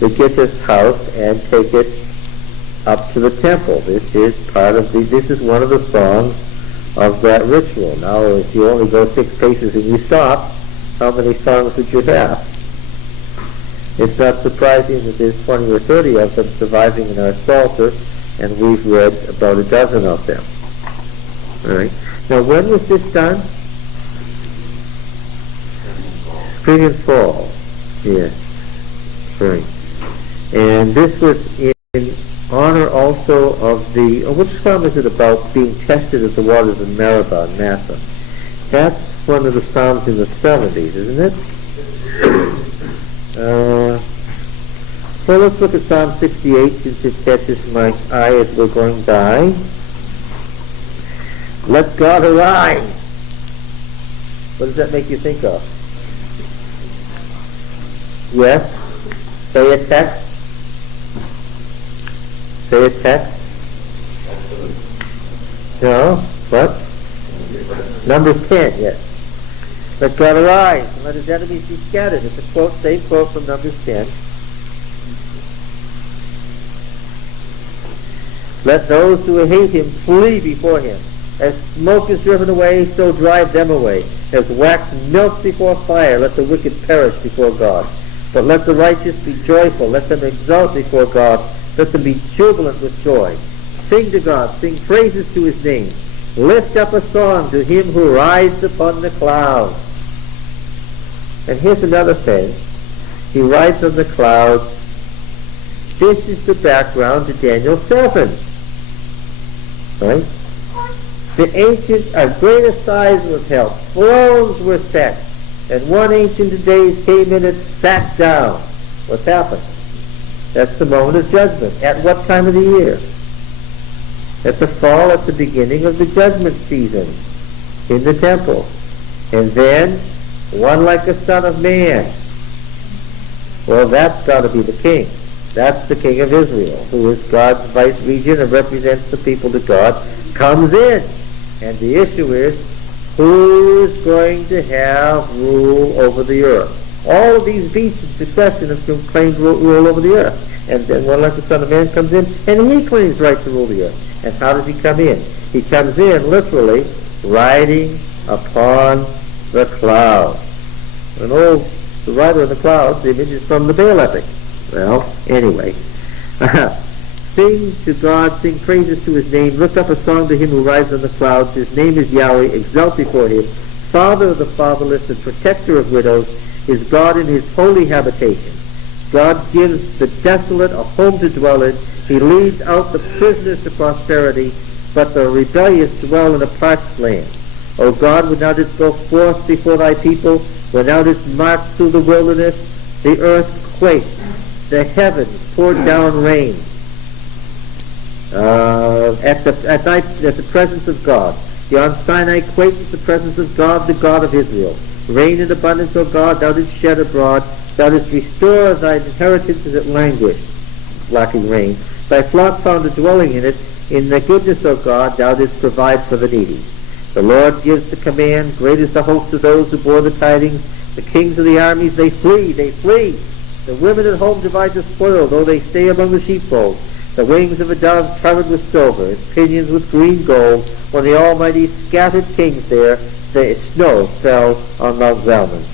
the Gittite's house and take it up to the temple. This is one of the songs of that ritual. Now, if you only go 6 paces and you stop, how many songs would you have? It's not surprising that there's 20 or 30 of them surviving in our Psalter, and we've read about a dozen of them. All right. Now, when was this done? Spring and fall. Yes, spring. And this was in honor also of the, which psalm is it about being tested at the waters of Meribah and Massah? That's one of the psalms in the 70s, isn't it? Well, let's look at Psalm 68 since it catches my eye as we're going by. Let God arise. What does that make you think of? Yes? Say a text. Say a text. No? What? Numbers 10, yes. Let God arise and let his enemies be scattered. It's a quote, same quote from Numbers 10. Let those who hate him flee before him. As smoke is driven away, so drive them away. As wax melts before fire, let the wicked perish before God. But let the righteous be joyful. Let them exult before God. Let them be jubilant with joy. Sing to God. Sing praises to his name. Lift up a song to him who rides upon the clouds. And here's another thing. He rides on the clouds. This is the background to Daniel 7. Right? The ancient, a greater size was held. Thrones were set. And one ancient of days came in and sat down. What's happened? That's the moment of judgment. At what time of the year? At the fall, at the beginning of the judgment season in the temple. And then, one like the Son of Man. Well, that's got to be the king. That's the king of Israel, who is God's vice regent and represents the people to God, comes in. And the issue is, who is going to have rule over the earth? All of these beasts in succession have claimed rule over the earth. And then one like the Son of Man comes in, and he claims right to rule the earth. And how does he come in? He comes in, literally, riding upon the clouds. And the rider on the clouds, the image is from the Baal epic. Well, anyway. Sing to God, sing praises to his name, lift up a song to him who rides on the clouds. His name is Yahweh, exalt before him. Father of the fatherless and protector of widows is God in his holy habitation. God gives the desolate a home to dwell in. He leads out the prisoners to prosperity, but the rebellious dwell in a parched land. O God, when thou didst go forth before thy people, when thou didst march through the wilderness, the earth quaked, the heavens poured down rain. At the presence of God. Beyond Sinai quaked at the presence of God, the God of Israel. Rain in abundance, O God, thou didst shed abroad. Thou didst restore thine inheritance as it languished, lacking rain. Thy flock found a dwelling in it. In the goodness, O God, thou didst provide for the needy. The Lord gives the command. Great is the host of those who bore the tidings. The kings of the armies, they flee, they flee. The women at home divide the spoil, though they stay among the sheepfolds. The wings of a dove covered with silver, its pinions with green gold. When the Almighty scattered kings there, the snow fell on Mount Zalmon.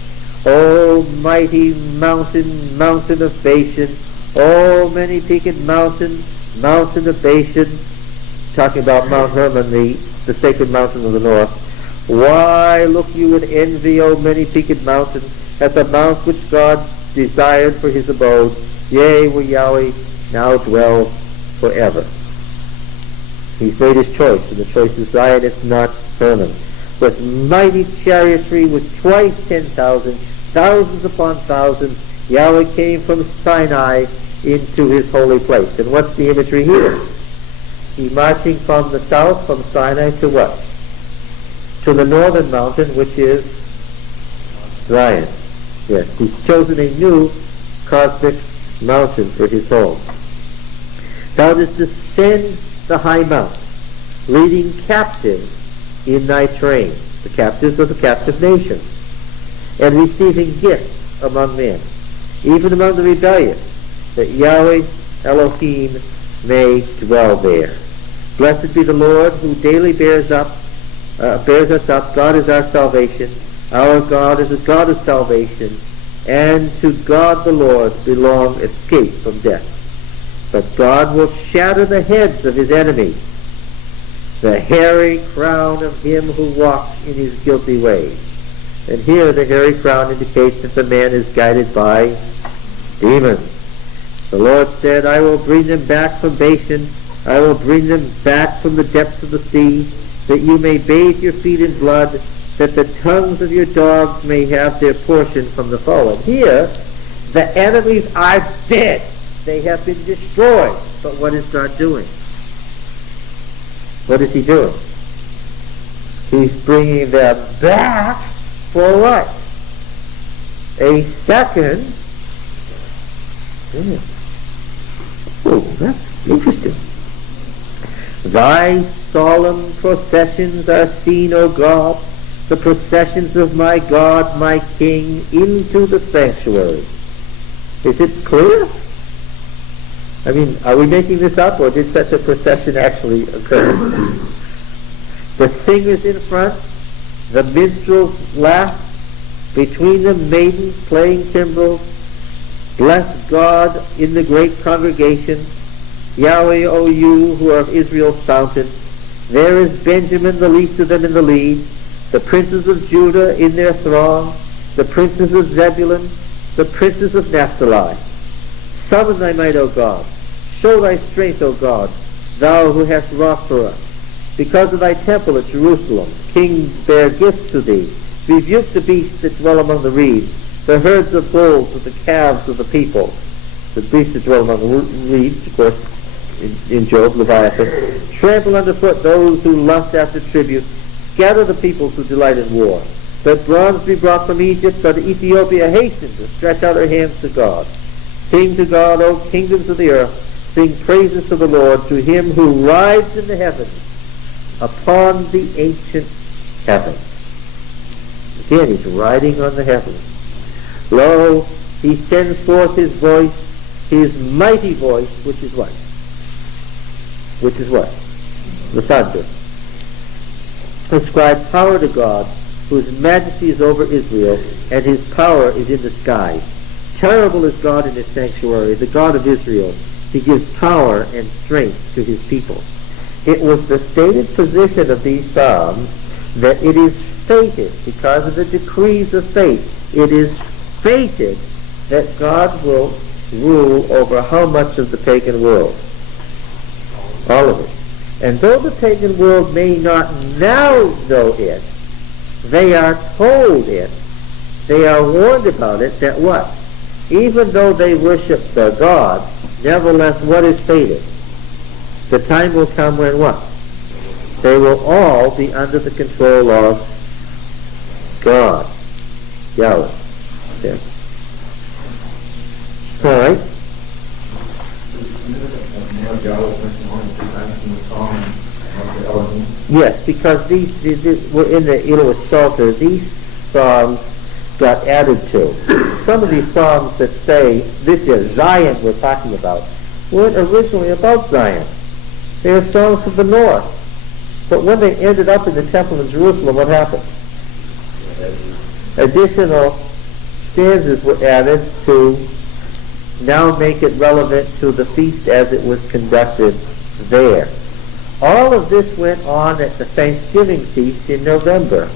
O mighty mountain, mountain of Bashan, O many-peaked mountain, mountain of Bashan, talking about Mount Hermon, the sacred mountain of the north. Why look you with envy, O many-peaked mountain, at the mount which God desired for his abode? Yea, where Yahweh now dwells forever. He's made his choice, and the choice is Zion, it's not Hermon. With mighty chariotry, with twice 10,000, thousands upon thousands, Yahweh came from Sinai into his holy place. And what's the imagery here? He's marching from the south, from Sinai to what? To the northern mountain, which is Zion. Yes, he's chosen a new cosmic mountain for his home. Thou didst descend the high mount, leading captives in thy train, the captives of the captive nations, and receiving gifts among men, even among the rebellious, that Yahweh Elohim may dwell there. Blessed be the Lord, who daily bears us up. God is our salvation. Our God is a God of salvation, and to God the Lord belong escape from death. but God will shatter the heads of his enemies, the hairy crown of him who walks in his guilty ways. And here the hairy crown indicates that the man is guided by demons. The Lord said, I will bring them back from Bashan, I will bring them back from the depths of the sea, that you may bathe your feet in blood, that the tongues of your dogs may have their portion from the foe. And here, the enemies are dead. They have been destroyed. But what is God doing? What is he doing? He's bringing them back for what? A second. Oh, that's interesting. Thy solemn processions are seen, O God, the processions of my God, my King, into the sanctuary. Is it clear? I mean, are we making this up, or did such a procession actually occur? The singers in front, the minstrels laugh, between them maidens playing timbrels. Bless God in the great congregation. Yahweh, O you who are of Israel's fountain. There is Benjamin, the least of them, in the lead. The princes of Judah in their throng. The princes of Zebulun. The princes of Naphtali. Summon thy might, O God. Show thy strength, O God, thou who hast wrought for us. Because of thy temple at Jerusalem, kings bear gifts to thee. Rebuke the beasts that dwell among the reeds, the herds of bulls with the calves of the people. The beasts that dwell among the reeds, of course, in Job, Leviathan. Trample underfoot those who lust after tribute. Scatter the peoples who delight in war. Let bronze be brought from Egypt, so that Ethiopia hasten to stretch out her hands to God. Sing to God, O kingdoms of the earth. Sing praises to the Lord, to him who rides in the heavens, upon the ancient heavens. Again, he's riding on the heavens. Lo, he sends forth his voice, his mighty voice, which is what? Which is what? The thunder. Ascribe power to God, whose majesty is over Israel, and his power is in the skies. Terrible is God in his sanctuary, the God of Israel. He gives power and strength to his people. It was the stated position of these Psalms that it is fated, because of the decrees of fate, it is fated that God will rule over how much of the pagan world? All of it. And though the pagan world may not now know it, they are told it, they are warned about it, that what? Even though they worship the God, nevertheless, what is fated? The time will come when what? They will all be under the control of God. Yahweh. Yeah. All right. Yes, because these were in the Psalter. These psalms got added to. Some of these psalms that say, this is Zion we're talking about, weren't originally about Zion. They are songs of the north. But when they ended up in the temple in Jerusalem, what happened? Additional stanzas were added to now make it relevant to the feast as it was conducted there. All of this went on at the Thanksgiving feast in November.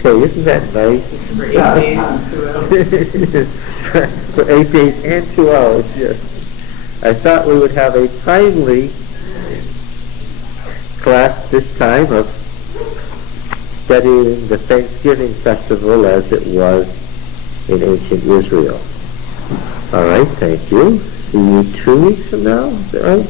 So isn't that nice? For 8 days and 2 hours. For 8 days and 2 hours, yes. I thought we would have a timely class this time of studying the Thanksgiving festival as it was in ancient Israel. All right, thank you. See you 2 weeks from now, is that right?